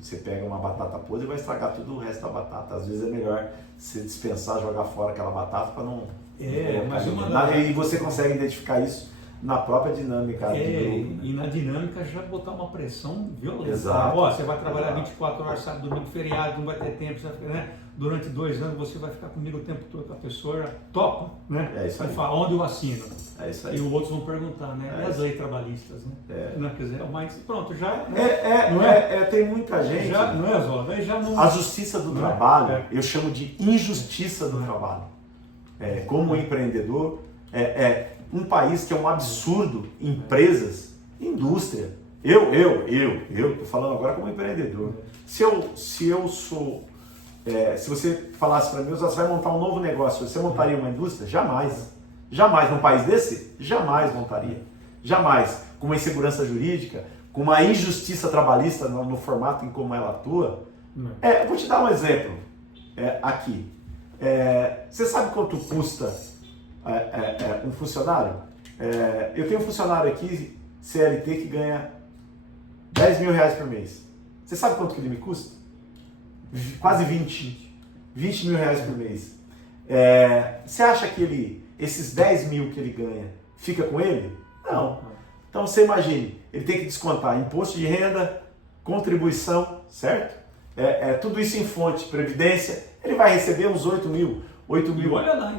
você pega uma batata podre e vai estragar tudo o resto da batata. Às vezes é melhor você dispensar, jogar fora aquela batata para não E você consegue identificar isso na própria dinâmica do grupo. Né? E na dinâmica já botar uma pressão violenta. Exato. Você vai trabalhar 24 horas, sábado, domingo, feriado, não vai ter tempo, né? Durante 2 anos você vai ficar comigo o tempo todo, com a pessoa topa, né? É isso aí. Fala, onde eu assino? É isso aí. E os outros vão perguntar, né? E as leis trabalhistas, né? Não, quer dizer, mas pronto, já... Tem muita gente... Já, não é, Zó? Daí já não... A justiça do trabalho, eu chamo de injustiça do trabalho. Como empreendedor, um país que é um absurdo, empresas, indústria. Eu estou falando agora como empreendedor. Se você falasse para mim, você vai montar um novo negócio, você montaria uma indústria? Jamais. Jamais. Num país desse? Jamais montaria. Jamais. Com uma insegurança jurídica, com uma injustiça trabalhista no formato em como ela atua. Eu vou te dar um exemplo aqui. Você sabe quanto custa um funcionário? Eu tenho um funcionário aqui, CLT, que ganha 10 mil reais por mês. Você sabe quanto que ele me custa? Quase 20 mil reais por mês. Você acha que esses 10 mil que ele ganha, fica com ele? Não. Então você imagine, ele tem que descontar imposto de renda, contribuição, certo? Tudo isso em fonte, previdência, ele vai receber uns 8 mil. 8 mil. Olha lá,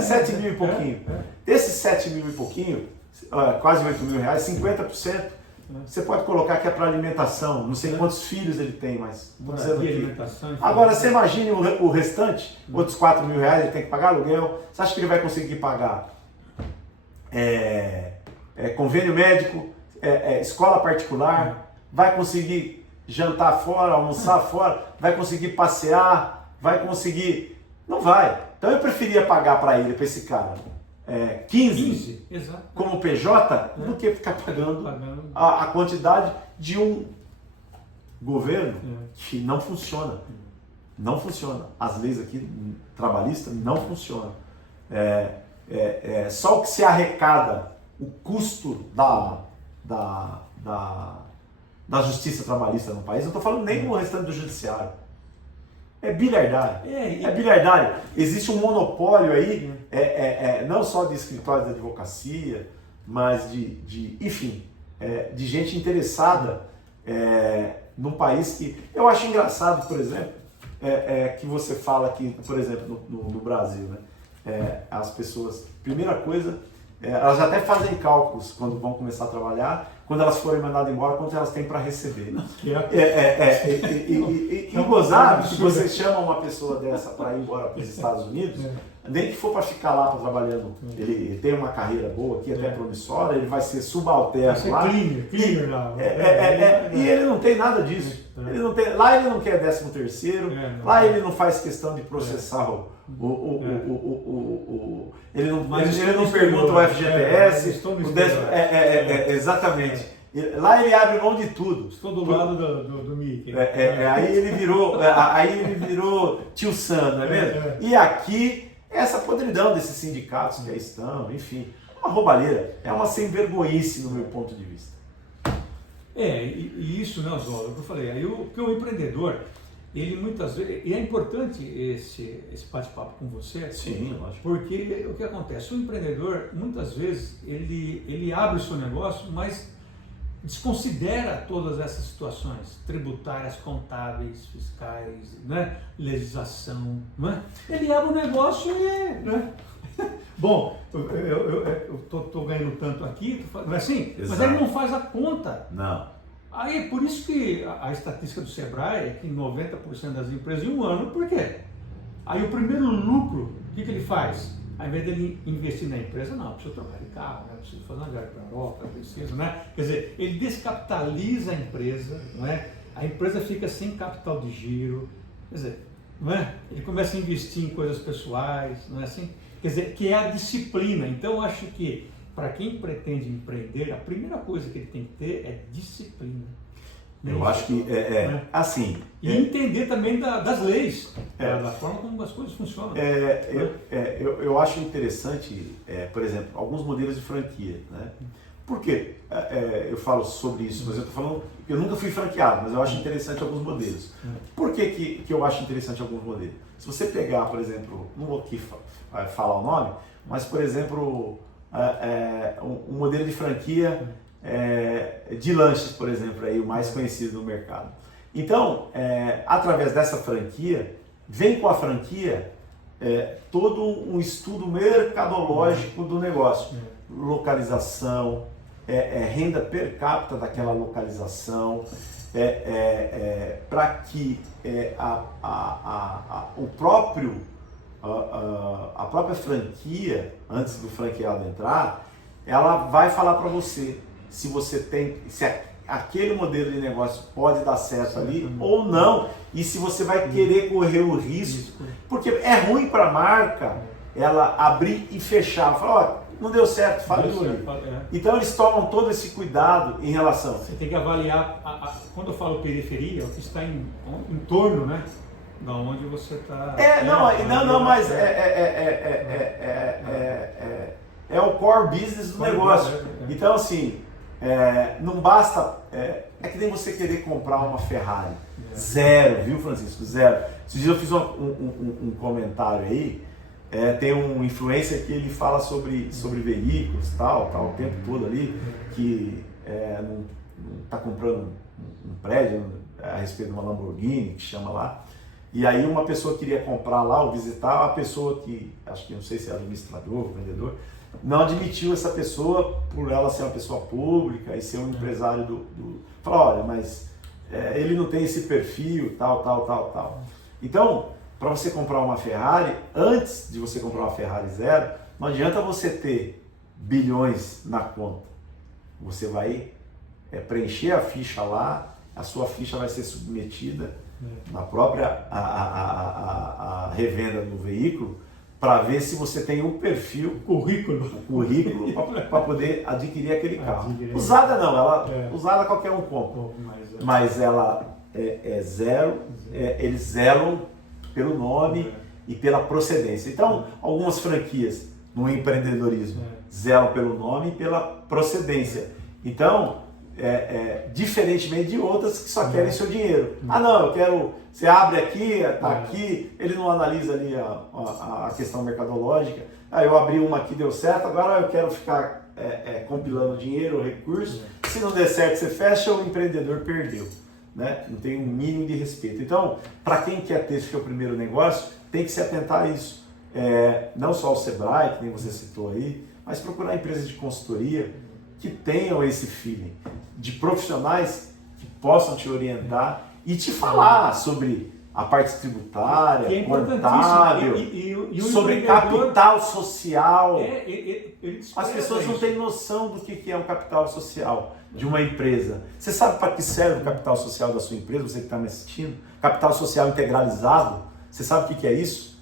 7 mil e pouquinho. Desses 7 mil e pouquinho, quase 8 mil reais, 50%. Você pode colocar que é para alimentação, não sei quantos filhos ele tem, mas estou dizendo aqui. Agora você imagine o restante, outros 4 mil reais, ele tem que pagar aluguel. Você acha que ele vai conseguir pagar convênio médico, escola particular, vai conseguir jantar fora, almoçar fora, vai conseguir passear, vai conseguir... Não vai. Então eu preferia pagar para ele, para esse cara, 15 como PJ, do que ficar pagando a quantidade de um governo que não funciona. Não funciona. As leis aqui trabalhistas não funcionam. Só o que se arrecada, o custo da justiça trabalhista no país, não estou falando nem no restante do judiciário. É bilhardário. É bilhardário. Existe um monopólio aí, não só de escritórios de advocacia, mas enfim, de gente interessada num país que... Eu acho engraçado, por exemplo, que você fala que, por exemplo, no Brasil, né? As pessoas, primeira coisa, elas até fazem cálculos quando vão começar a trabalhar, quando elas forem mandadas embora, quanto elas têm para receber. E gozado que você chama uma pessoa dessa para ir embora para os Estados Unidos, nem que for para ficar lá trabalhando, ele tem uma carreira boa aqui, até promissória, ele vai ser subalterno lá. Cleaner lá. E ele não tem nada disso. Lá ele não quer 13º, lá ele não faz questão de processar ele não pergunta o FGTS, exatamente. Lá ele abre mão de tudo. Estou do lado do Mickey. Aí ele virou tio Sam, não é mesmo? E aqui, essa podridão desses sindicatos que aí estão, enfim, uma roubalheira, é uma sem-vergonhice no meu ponto de vista. E isso, né, Oswaldo, que eu falei, aí porque o empreendedor, ele muitas vezes, e é importante esse bate-papo com você, sim, lógico. Porque o que acontece, o empreendedor, muitas vezes, ele abre o seu negócio, mas desconsidera todas essas situações tributárias, contábeis, fiscais, né, legislação, né? Ele abre o negócio e... Né? Bom, eu tô ganhando tanto aqui, não é assim? Exato. Mas ele não faz a conta. Não. Aí, por isso que a estatística do Sebrae é que 90% das empresas em um ano, por quê? Aí o primeiro lucro, o que ele faz? Ao invés dele investir na empresa, não, preciso trocar de carro, né? Preciso fazer uma viagem para a Europa, preciso, né? Quer dizer, ele descapitaliza a empresa, não é? A empresa fica sem capital de giro, quer dizer, não é? Ele começa a investir em coisas pessoais, não é assim? Quer dizer, que é a disciplina. Então, eu acho que para quem pretende empreender, a primeira coisa que ele tem que ter é disciplina. Eu acho que assim... E entender também das leis, da forma como as coisas funcionam. Eu acho interessante, por exemplo, alguns modelos de franquia, né? Por quê? Eu falo sobre isso, mas eu estou falando, eu nunca fui franqueado, mas eu acho interessante alguns modelos. Por que eu acho interessante alguns modelos? Se você pegar, por exemplo, não vou aqui falar o nome, mas, por exemplo, um modelo de franquia de lanches, por exemplo, aí, o mais conhecido no mercado. Então, através dessa franquia, vem com a franquia todo um estudo mercadológico do negócio. Localização, renda per capita daquela localização, para que a própria franquia, antes do franqueado entrar, ela vai falar para você se você tem, se aquele modelo de negócio pode dar certo ali ou não, e se você vai querer correr o risco, porque é ruim para a marca ela abrir e fechar, falar, ó, não deu certo, faliu ali. Então eles tomam todo esse cuidado em relação. Você tem que avaliar, quando eu falo periferia, o que está em torno, né? Da onde você está. Mas é o core business do negócio. Então, assim, não basta. É que nem você querer comprar uma Ferrari. Zero, viu, Francisco? Zero. Esses dias eu fiz um comentário aí. Tem um influencer que ele fala sobre veículos, tal, o tempo todo ali, que não está comprando um prédio a respeito de uma Lamborghini, que chama lá. E aí uma pessoa queria comprar lá ou visitar, a pessoa que, acho que não sei se é administrador ou vendedor, não admitiu essa pessoa por ela ser uma pessoa pública e ser um empresário falou, olha, mas ele não tem esse perfil, tal. Então, para você comprar uma Ferrari, antes de você comprar uma Ferrari zero, não adianta você ter bilhões na conta. Você vai preencher a ficha lá, a sua ficha vai ser submetida na própria a revenda do veículo, para ver se você tem um perfil, currículo para poder adquirir aquele carro. Usada não, usada qualquer um compra, mas ela é zero, eles zelam pelo nome e pela procedência. Então, algumas franquias no empreendedorismo zelam pelo nome e pela procedência. Então, diferentemente de outras que só querem seu dinheiro. Ah, não, eu quero. Você abre aqui, está aqui, ele não analisa ali a questão mercadológica. Ah, eu abri uma aqui, deu certo, agora eu quero ficar compilando dinheiro, recurso. Se não der certo, você fecha, o empreendedor perdeu. Né? Não tem um mínimo de respeito. Então, para quem quer ter esse seu primeiro negócio, tem que se atentar a isso. Não só o Sebrae, que nem você citou aí, mas procurar empresas de consultoria que tenham esse feeling, de profissionais que possam te orientar e te falar sobre a parte tributária, contábil, e sobre capital social. As pessoas não têm noção do que é um capital social de uma empresa. Você sabe para que serve o capital social da sua empresa, você que está me assistindo? Capital social integralizado, você sabe o que é isso?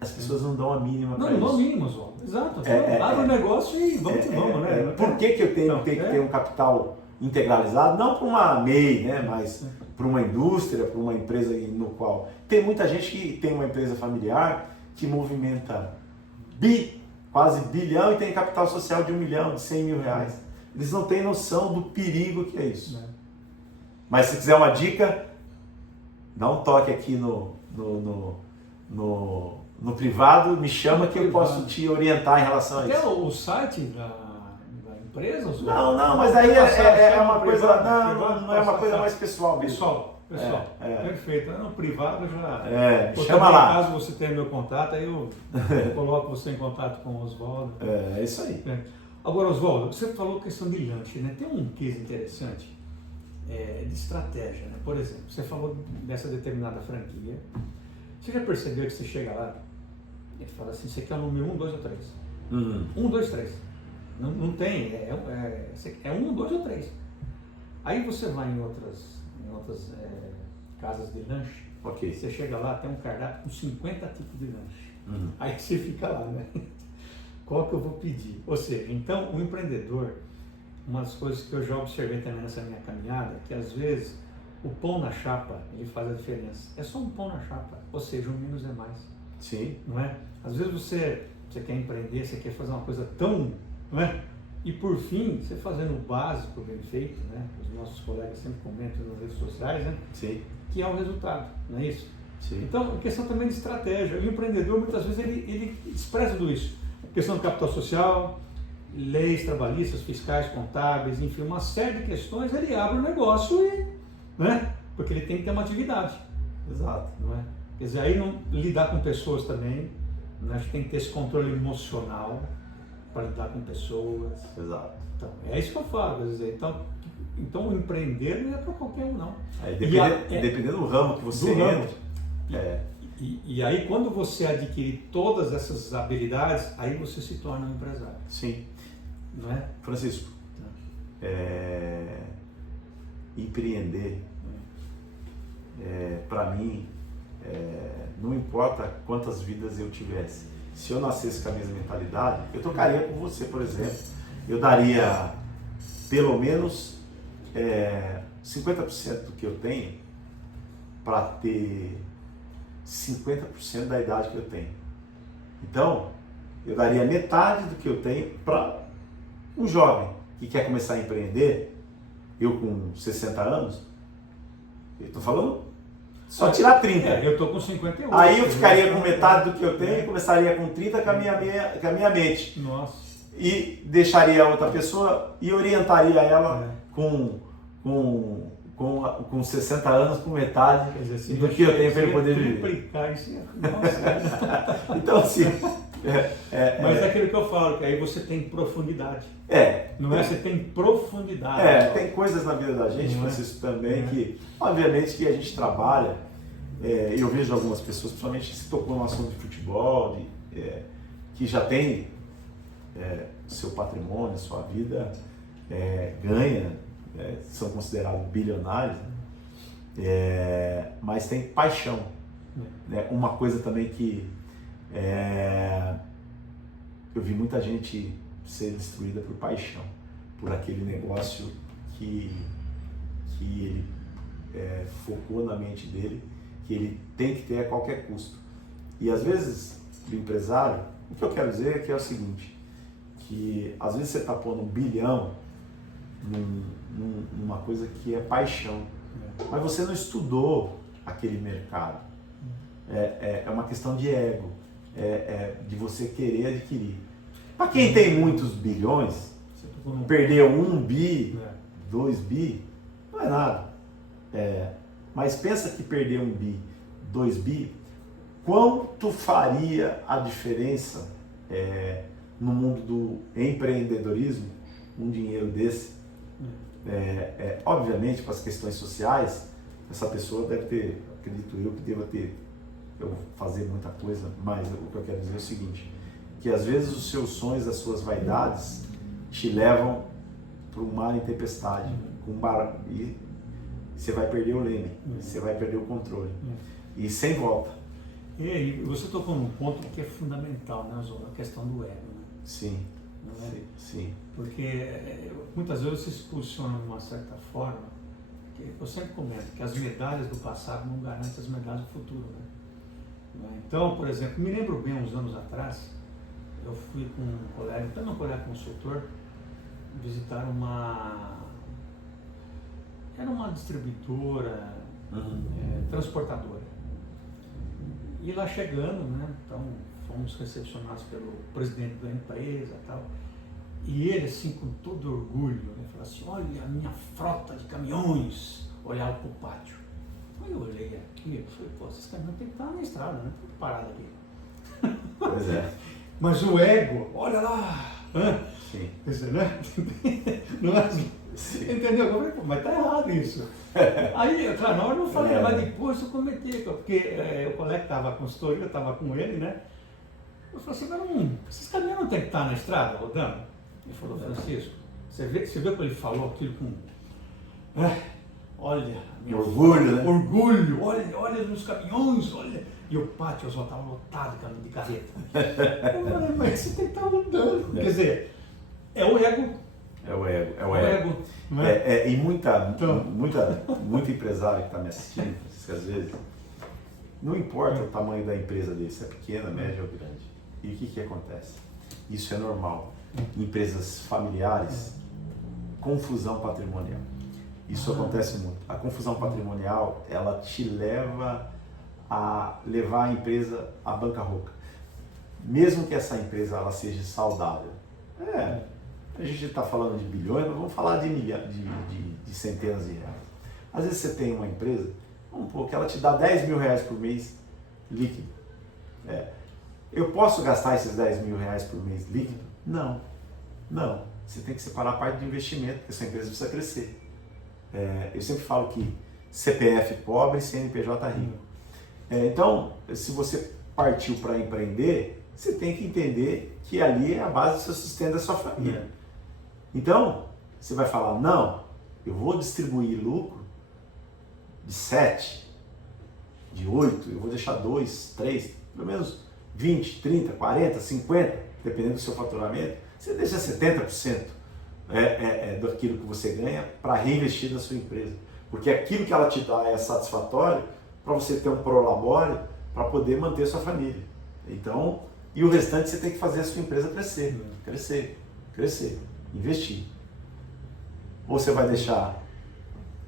As pessoas não dão a mínima para isso. Não dão a mínima, Oswaldo. Exato. Abre o negócio e vamos que vamos, né? Por que eu tenho que ter um capital integralizado? Não para uma MEI, né? Mas para uma indústria, para uma empresa no qual... Tem muita gente que tem uma empresa familiar que movimenta quase bilhão e tem capital social de 1 milhão, de 100 mil reais. Eles não têm noção do perigo que é isso. Mas se quiser uma dica, dá um toque aqui no privado, me chama que eu posso te orientar em relação a isso. Até o site da empresa? Não, mas aí é uma coisa, não é uma coisa mais pessoal mesmo. Pessoal, perfeito. No privado já... chama lá. Caso você tenha meu contato, aí eu coloco você em contato com o Oswaldo. É isso aí. Agora, Oswaldo, você falou questão de lanche, né? Tem um case interessante de estratégia, né? Por exemplo, você falou dessa determinada franquia. Você já percebeu que você chega lá, ele fala assim, você quer o número 1, 2 ou 3? 1, 2, 3. Não tem, é 1, 2 ou 3. Aí você vai em outras casas de lanche, você chega lá, tem um cardápio com 50 tipos de lanche. Aí você fica lá, né? Qual que eu vou pedir? Ou seja, então o empreendedor, uma das coisas que eu já observei também nessa minha caminhada, que às vezes o pão na chapa, ele faz a diferença. É só um pão na chapa, ou seja, um menos é mais. Sim. Não é? Às vezes você quer empreender, você quer fazer uma coisa tão, não é? E por fim, você fazendo o básico bem feito, né? Os nossos colegas sempre comentam nas redes sociais, né? Sim. Que é o resultado, não é isso? Sim. Então, questão também de estratégia. O empreendedor, muitas vezes, ele expressa tudo isso. Questão do capital social, leis trabalhistas, fiscais, contábeis, enfim, uma série de questões, ele abre o negócio e, né? Porque ele tem que ter uma atividade. Exato. Não é? Quer dizer, aí não, lidar com pessoas também, né? A gente tem que ter esse controle emocional para lidar com pessoas. Exato. Então, é isso que eu falo, quer dizer, então o empreender não é para qualquer um, não. Dependendo do ramo que você entra. E aí, quando você adquirir todas essas habilidades, aí você se torna um empresário. Sim. Não é? Francisco, empreender, para mim, não importa quantas vidas eu tivesse. Se eu nascesse com a mesma mentalidade, eu trocaria com você, por exemplo. Eu daria pelo menos 50% do que eu tenho para ter 50% da idade que eu tenho. Então, eu daria metade do que eu tenho para um jovem que quer começar a empreender, eu com 60 anos, eu estou falando só tirar 30. Eu estou com 58. Aí eu ficaria com metade do que eu tenho e começaria com 30 com a minha mente. Nossa. E deixaria a outra pessoa e orientaria ela com 60 anos, com metade do que eu tenho para ele poder viver. Nossa. Então, assim... Mas é aquilo que eu falo, que aí você tem profundidade. Não é? Você tem profundidade. Tem coisas na vida da gente, Francisco, também, que, obviamente, que a gente trabalha. Eu vejo algumas pessoas, principalmente se tocou no assunto de futebol, que já tem seu patrimônio, sua vida, ganha, são considerados bilionários, mas tem paixão. Uma coisa também que eu vi muita gente ser destruída por paixão, por aquele negócio que ele focou na mente dele, que ele tem que ter a qualquer custo. E às vezes, o empresário, o que eu quero dizer é que é o seguinte, que às vezes você está pondo 1 bilhão numa coisa que é paixão, mas você não estudou aquele mercado. É uma questão de ego, de você querer adquirir. Para quem tem muitos bilhões, perder 1 bi, 2 bi, não é nada. Mas pensa que perder 1 bi, 2 bi, quanto faria a diferença no mundo do empreendedorismo, um dinheiro desse? Obviamente, para as questões sociais, essa pessoa deve ter, acredito eu, que deva ter, eu fazer muita coisa, mas o que eu quero dizer é o seguinte, que às vezes os seus sonhos, as suas vaidades te levam para um mar em tempestade, e você vai perder o leme, você vai perder o controle, e sem volta. E você tocou num ponto que é fundamental, né, Zola? A questão do ego, né? Sim. Não é? Sim. Porque muitas vezes você se posiciona de uma certa forma, que eu sempre comento que as medalhas do passado não garantem as medalhas do futuro, né? Então, por exemplo, me lembro bem, uns anos atrás, eu fui com um colega, também um colega consultor, visitar era uma distribuidora, transportadora. E lá chegando, né, então fomos recepcionados pelo presidente da empresa e tal, e ele assim com todo orgulho, né, falou assim, olha a minha frota de caminhões, olhava para o pátio. Aí eu olhei aqui, eu falei, pô, esses caminhões tem que estar na estrada, né, tudo parado aqui. Pois é. Mas o ego, olha lá, Sim. Quer dizer, né? Não é assim. Sim. Entendeu? Eu falei, pô, mas tá errado isso. Aí, claro, na hora eu não falei, mas depois eu cometi, porque o colega que estava com consultoria, eu estava com ele, né? Eu falei assim, mas esses caminhões não tem que estar na estrada rodando? Ele falou, Francisco, você vê como ele falou aquilo com... olha, orgulho, né? Orgulho, olha nos caminhões, olha. E o pátio só estava lotado de carreta. Eu falei, mas você tem que estar lutando. Quer dizer, é o ego. É o ego. E muito empresário que está me assistindo, que às vezes, não importa o tamanho da empresa dele, se é pequena, média ou grande. E o que acontece? Isso é normal. em empresas familiares, confusão patrimonial. Isso acontece muito. A confusão patrimonial, ela te leva a levar a empresa à bancarrota. Mesmo que essa empresa ela seja saudável. A gente está falando de bilhões, nós vamos falar de centenas de reais. Às vezes você tem uma empresa, vamos supor que ela te dá 10 mil reais por mês líquido. Eu posso gastar esses 10 mil reais por mês líquido? Não. Você tem que separar a parte de investimento, porque essa empresa precisa crescer. Eu sempre falo que CPF pobre, CNPJ rico. Então, se você partiu para empreender, você tem que entender que ali é a base do seu sustento da sua família. Então, você vai falar, não, eu vou distribuir lucro de 7, de 8, eu vou deixar 2, 3, pelo menos 20, 30, 40, 50, dependendo do seu faturamento, você deixa 70% daquilo que você ganha para reinvestir na sua empresa. Porque aquilo que ela te dá é satisfatório para você ter um prolabore para poder manter a sua família. Então, e o restante você tem que fazer a sua empresa crescer, investir. Ou você vai deixar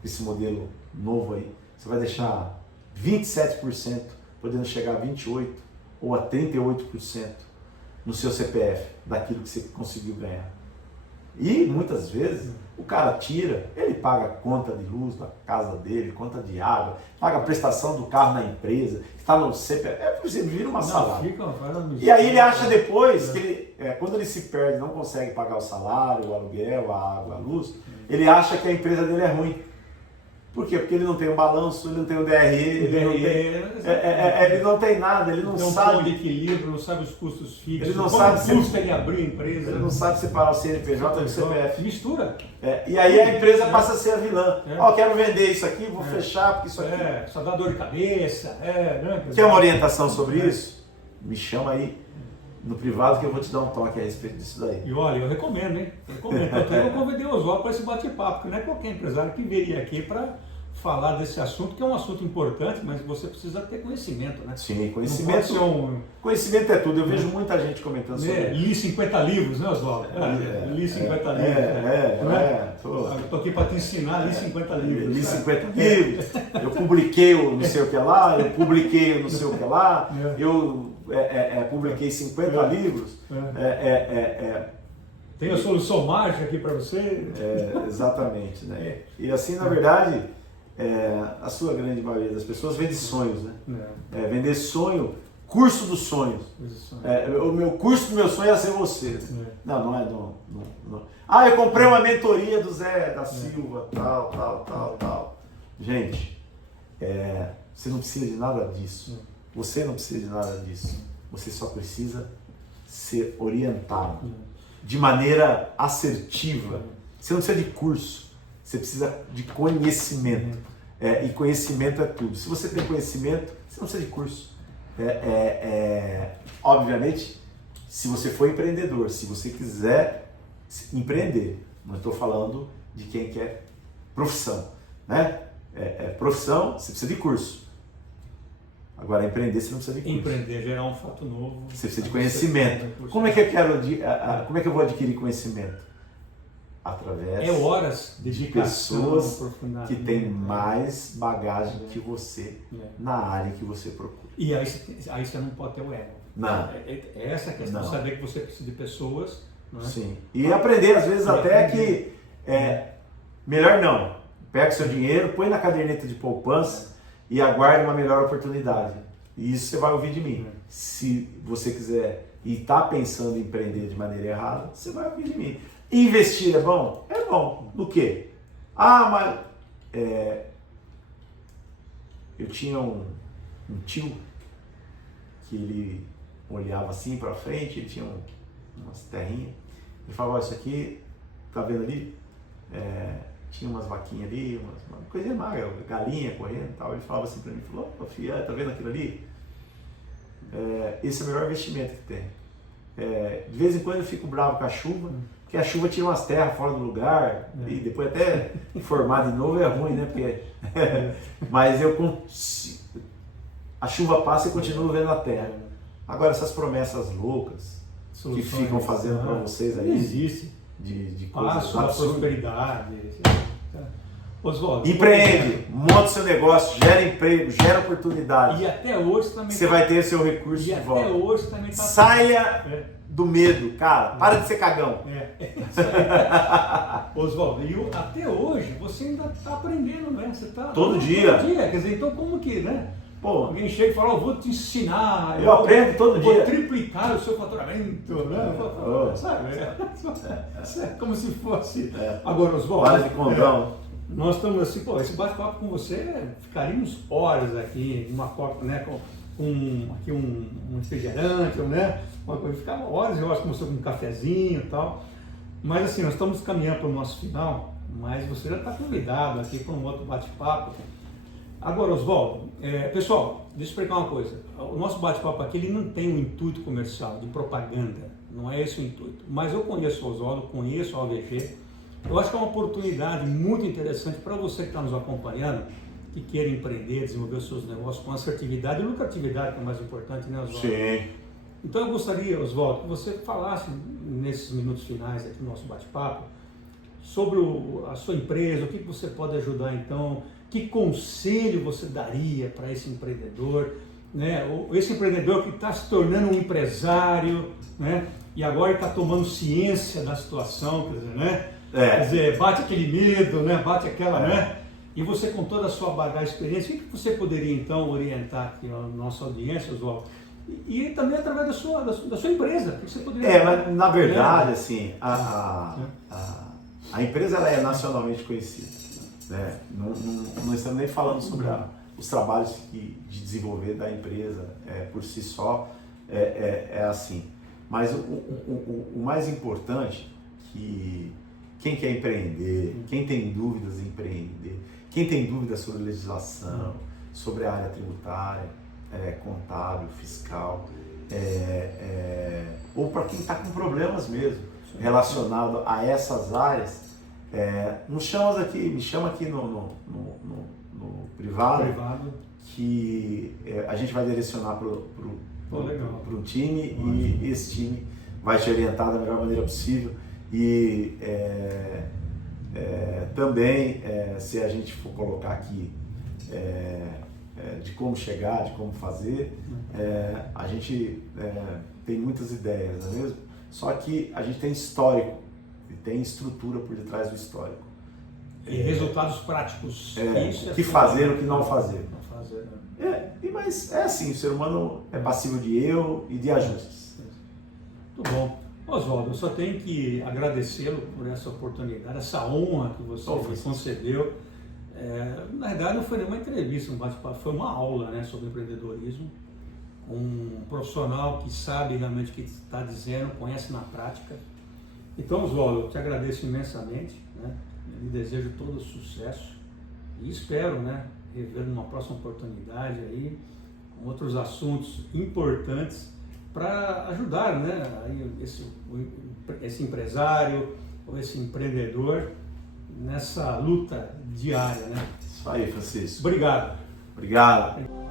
esse modelo novo aí, você vai deixar 27%, podendo chegar a 28% ou a 38% no seu CPF, daquilo que você conseguiu ganhar. E muitas vezes o cara tira, ele paga a conta de luz da casa dele, conta de água, paga a prestação do carro na empresa, está no CPF, por exemplo, vira uma salada. E aí ele acha depois que ele, quando ele se perde, não consegue pagar o salário, o aluguel, a água, a luz, ele acha que a empresa dele é ruim. Por quê? Porque ele não tem um balanço, ele não tem um DRE, ele não tem nada, ele não sabe. Não tem um equilíbrio, não sabe os custos fixos. Ele não sabe se custa ele abrir a empresa. Ele não sabe separar o CNPJ do CPF. Mistura. E aí a empresa passa a ser a vilã. Quero vender isso aqui, vou fechar, porque isso aqui. Só dá dor de cabeça. Né? Quer uma orientação sobre isso? Me chama aí no privado que eu vou te dar um toque a respeito disso daí. E olha, eu recomendo, hein? Eu convidei o Oswaldo para esse bate-papo, porque não é qualquer empresário que viria aqui para falar desse assunto, que é um assunto importante, mas você precisa ter conhecimento, né? Sim, conhecimento. Conhecimento é tudo. Eu vejo muita gente comentando sobre isso. Li 50 livros, né, Oswaldo? Li 50 livros. Estou aqui para te ensinar, li 50 livros. Li 50 livros. Eu publiquei o não sei o que lá, eu publiquei o não sei o que lá, eu publiquei 50 livros. Tem a solução mágica aqui para você? Exatamente, né? E assim, na verdade, a sua grande maioria das pessoas vende sonhos, né? Vender sonho, curso dos sonhos. O meu curso do meu sonho era ser você. Não é. Não. Eu comprei uma mentoria do Zé da Silva, tal. Gente, você não precisa de nada disso. Você não precisa de nada disso. Você só precisa ser orientado de maneira assertiva. Você não precisa de curso, você precisa de conhecimento. E conhecimento é tudo. Se você tem conhecimento, você não precisa de curso. Obviamente, se você for empreendedor, se você quiser empreender, não estou falando de quem quer profissão, né? Profissão, você precisa de curso. Agora, empreender, você não precisa de curso. Empreender, gerar um fato novo. Você precisa de conhecimento. Como é que eu vou adquirir conhecimento? Através horas de pessoas que têm mais bagagem que você na área que você procura. E aí você não pode ter o ego. Não. Essa é a questão, saber que você precisa de pessoas. Não é? Sim. E aprender, às vezes, até que melhor não. Pega o seu dinheiro, põe na caderneta de poupança e aguarde uma melhor oportunidade. E isso você vai ouvir de mim. Se você quiser e está pensando em empreender de maneira errada, você vai ouvir de mim. Investir é bom? É bom. No quê? Mas eu tinha um tio que ele olhava assim para frente, ele tinha umas terrinhas, ele falava, isso aqui, tá vendo ali? Tinha umas vaquinhas ali, uma coisinha magra, galinha correndo e tal. Ele falava assim para mim, filha, tá vendo aquilo ali? Esse é o melhor investimento que tem. De vez em quando eu fico bravo com a chuva, porque a chuva tira umas terras fora do lugar, e depois até formar de novo é ruim, né? Porque mas a chuva passa e continua vendo a terra. Agora, essas promessas loucas, que ficam fazendo para vocês aí? Não existe. De coisas Passo da absurdas. prosperidade. Oswaldo, Empreende, monta seu negócio, gera emprego, gera oportunidade. E até hoje também você vai ter seu recurso de volta. Até hoje também tá Saia do medo, cara. Para de ser cagão. Isso aí. Oswaldo, até hoje você ainda está aprendendo, né? Você tá todo dia. Quer dizer, então como que, né? Pô, alguém chega e fala, eu vou te ensinar. Eu aprendo todo dia. Vou triplicar o seu faturamento, né? Sabe? É como se fosse. Agora, Oswaldo. Para de condão. Nós estamos assim, pô, esse bate-papo com você, ficaríamos horas aqui, numa copa, né? Com aqui um refrigerante, né? Uma coisa, ficava horas, eu acho que com um cafezinho e tal. Mas assim, nós estamos caminhando para o nosso final, mas você já está convidado aqui para um outro bate-papo. Agora, Oswaldo, pessoal, deixa eu explicar uma coisa. O nosso bate-papo aqui ele não tem um intuito comercial, de propaganda, não é esse o intuito. Mas eu conheço o Oswaldo, conheço a OVG. Eu acho que é uma oportunidade muito interessante para você que está nos acompanhando, que queira empreender, desenvolver os seus negócios com assertividade e lucratividade, que é o mais importante, né, Oswaldo? Sim. Então eu gostaria, Oswaldo, que você falasse nesses minutos finais aqui do nosso bate-papo sobre a sua empresa, o que você pode ajudar então, que conselho você daria para esse empreendedor, né? Esse empreendedor que está se tornando um empresário, né? E agora está tomando ciência da situação, quer dizer, né? Quer dizer, bate aquele medo, né? Bate aquela, né? E você com toda a sua bagagem, experiência, o que você poderia então orientar aqui a nossa audiência, Oswaldo? E também através da sua empresa, o que você poderia... mas na verdade, assim, a empresa ela é nacionalmente conhecida, né? Não estamos nem falando sobre os trabalhos de desenvolver da empresa por si só, é assim. Mas o mais importante que quem quer empreender, quem tem dúvidas em empreender, quem tem dúvidas sobre legislação, sobre a área tributária, contábil, fiscal, ou para quem está com problemas mesmo relacionado a essas áreas, me chama aqui no privado, que a gente vai direcionar para o time e esse time vai te orientar da melhor maneira possível. E também, se a gente for colocar aqui de como chegar, de como fazer, a gente tem muitas ideias, não é mesmo? Só que a gente tem histórico e tem estrutura por detrás do histórico. E resultados práticos. O que fazer, o que não fazer. Né? Mas é assim, o ser humano é passível de erro e de ajustes. Muito bom. Oswaldo, eu só tenho que agradecê-lo por essa oportunidade, essa honra que você me concedeu. Na verdade, não foi nenhuma entrevista, um bate-papo, foi uma aula, né, sobre empreendedorismo. Um profissional que sabe realmente o que está dizendo, conhece na prática. Então, Oswaldo, eu te agradeço imensamente, né? Lhe desejo todo o sucesso e espero, né, rever numa próxima oportunidade aí, com outros assuntos importantes para ajudar, né, aí esse empresário ou esse empreendedor nessa luta diária, né? Isso aí, Francisco. Obrigado. Obrigado.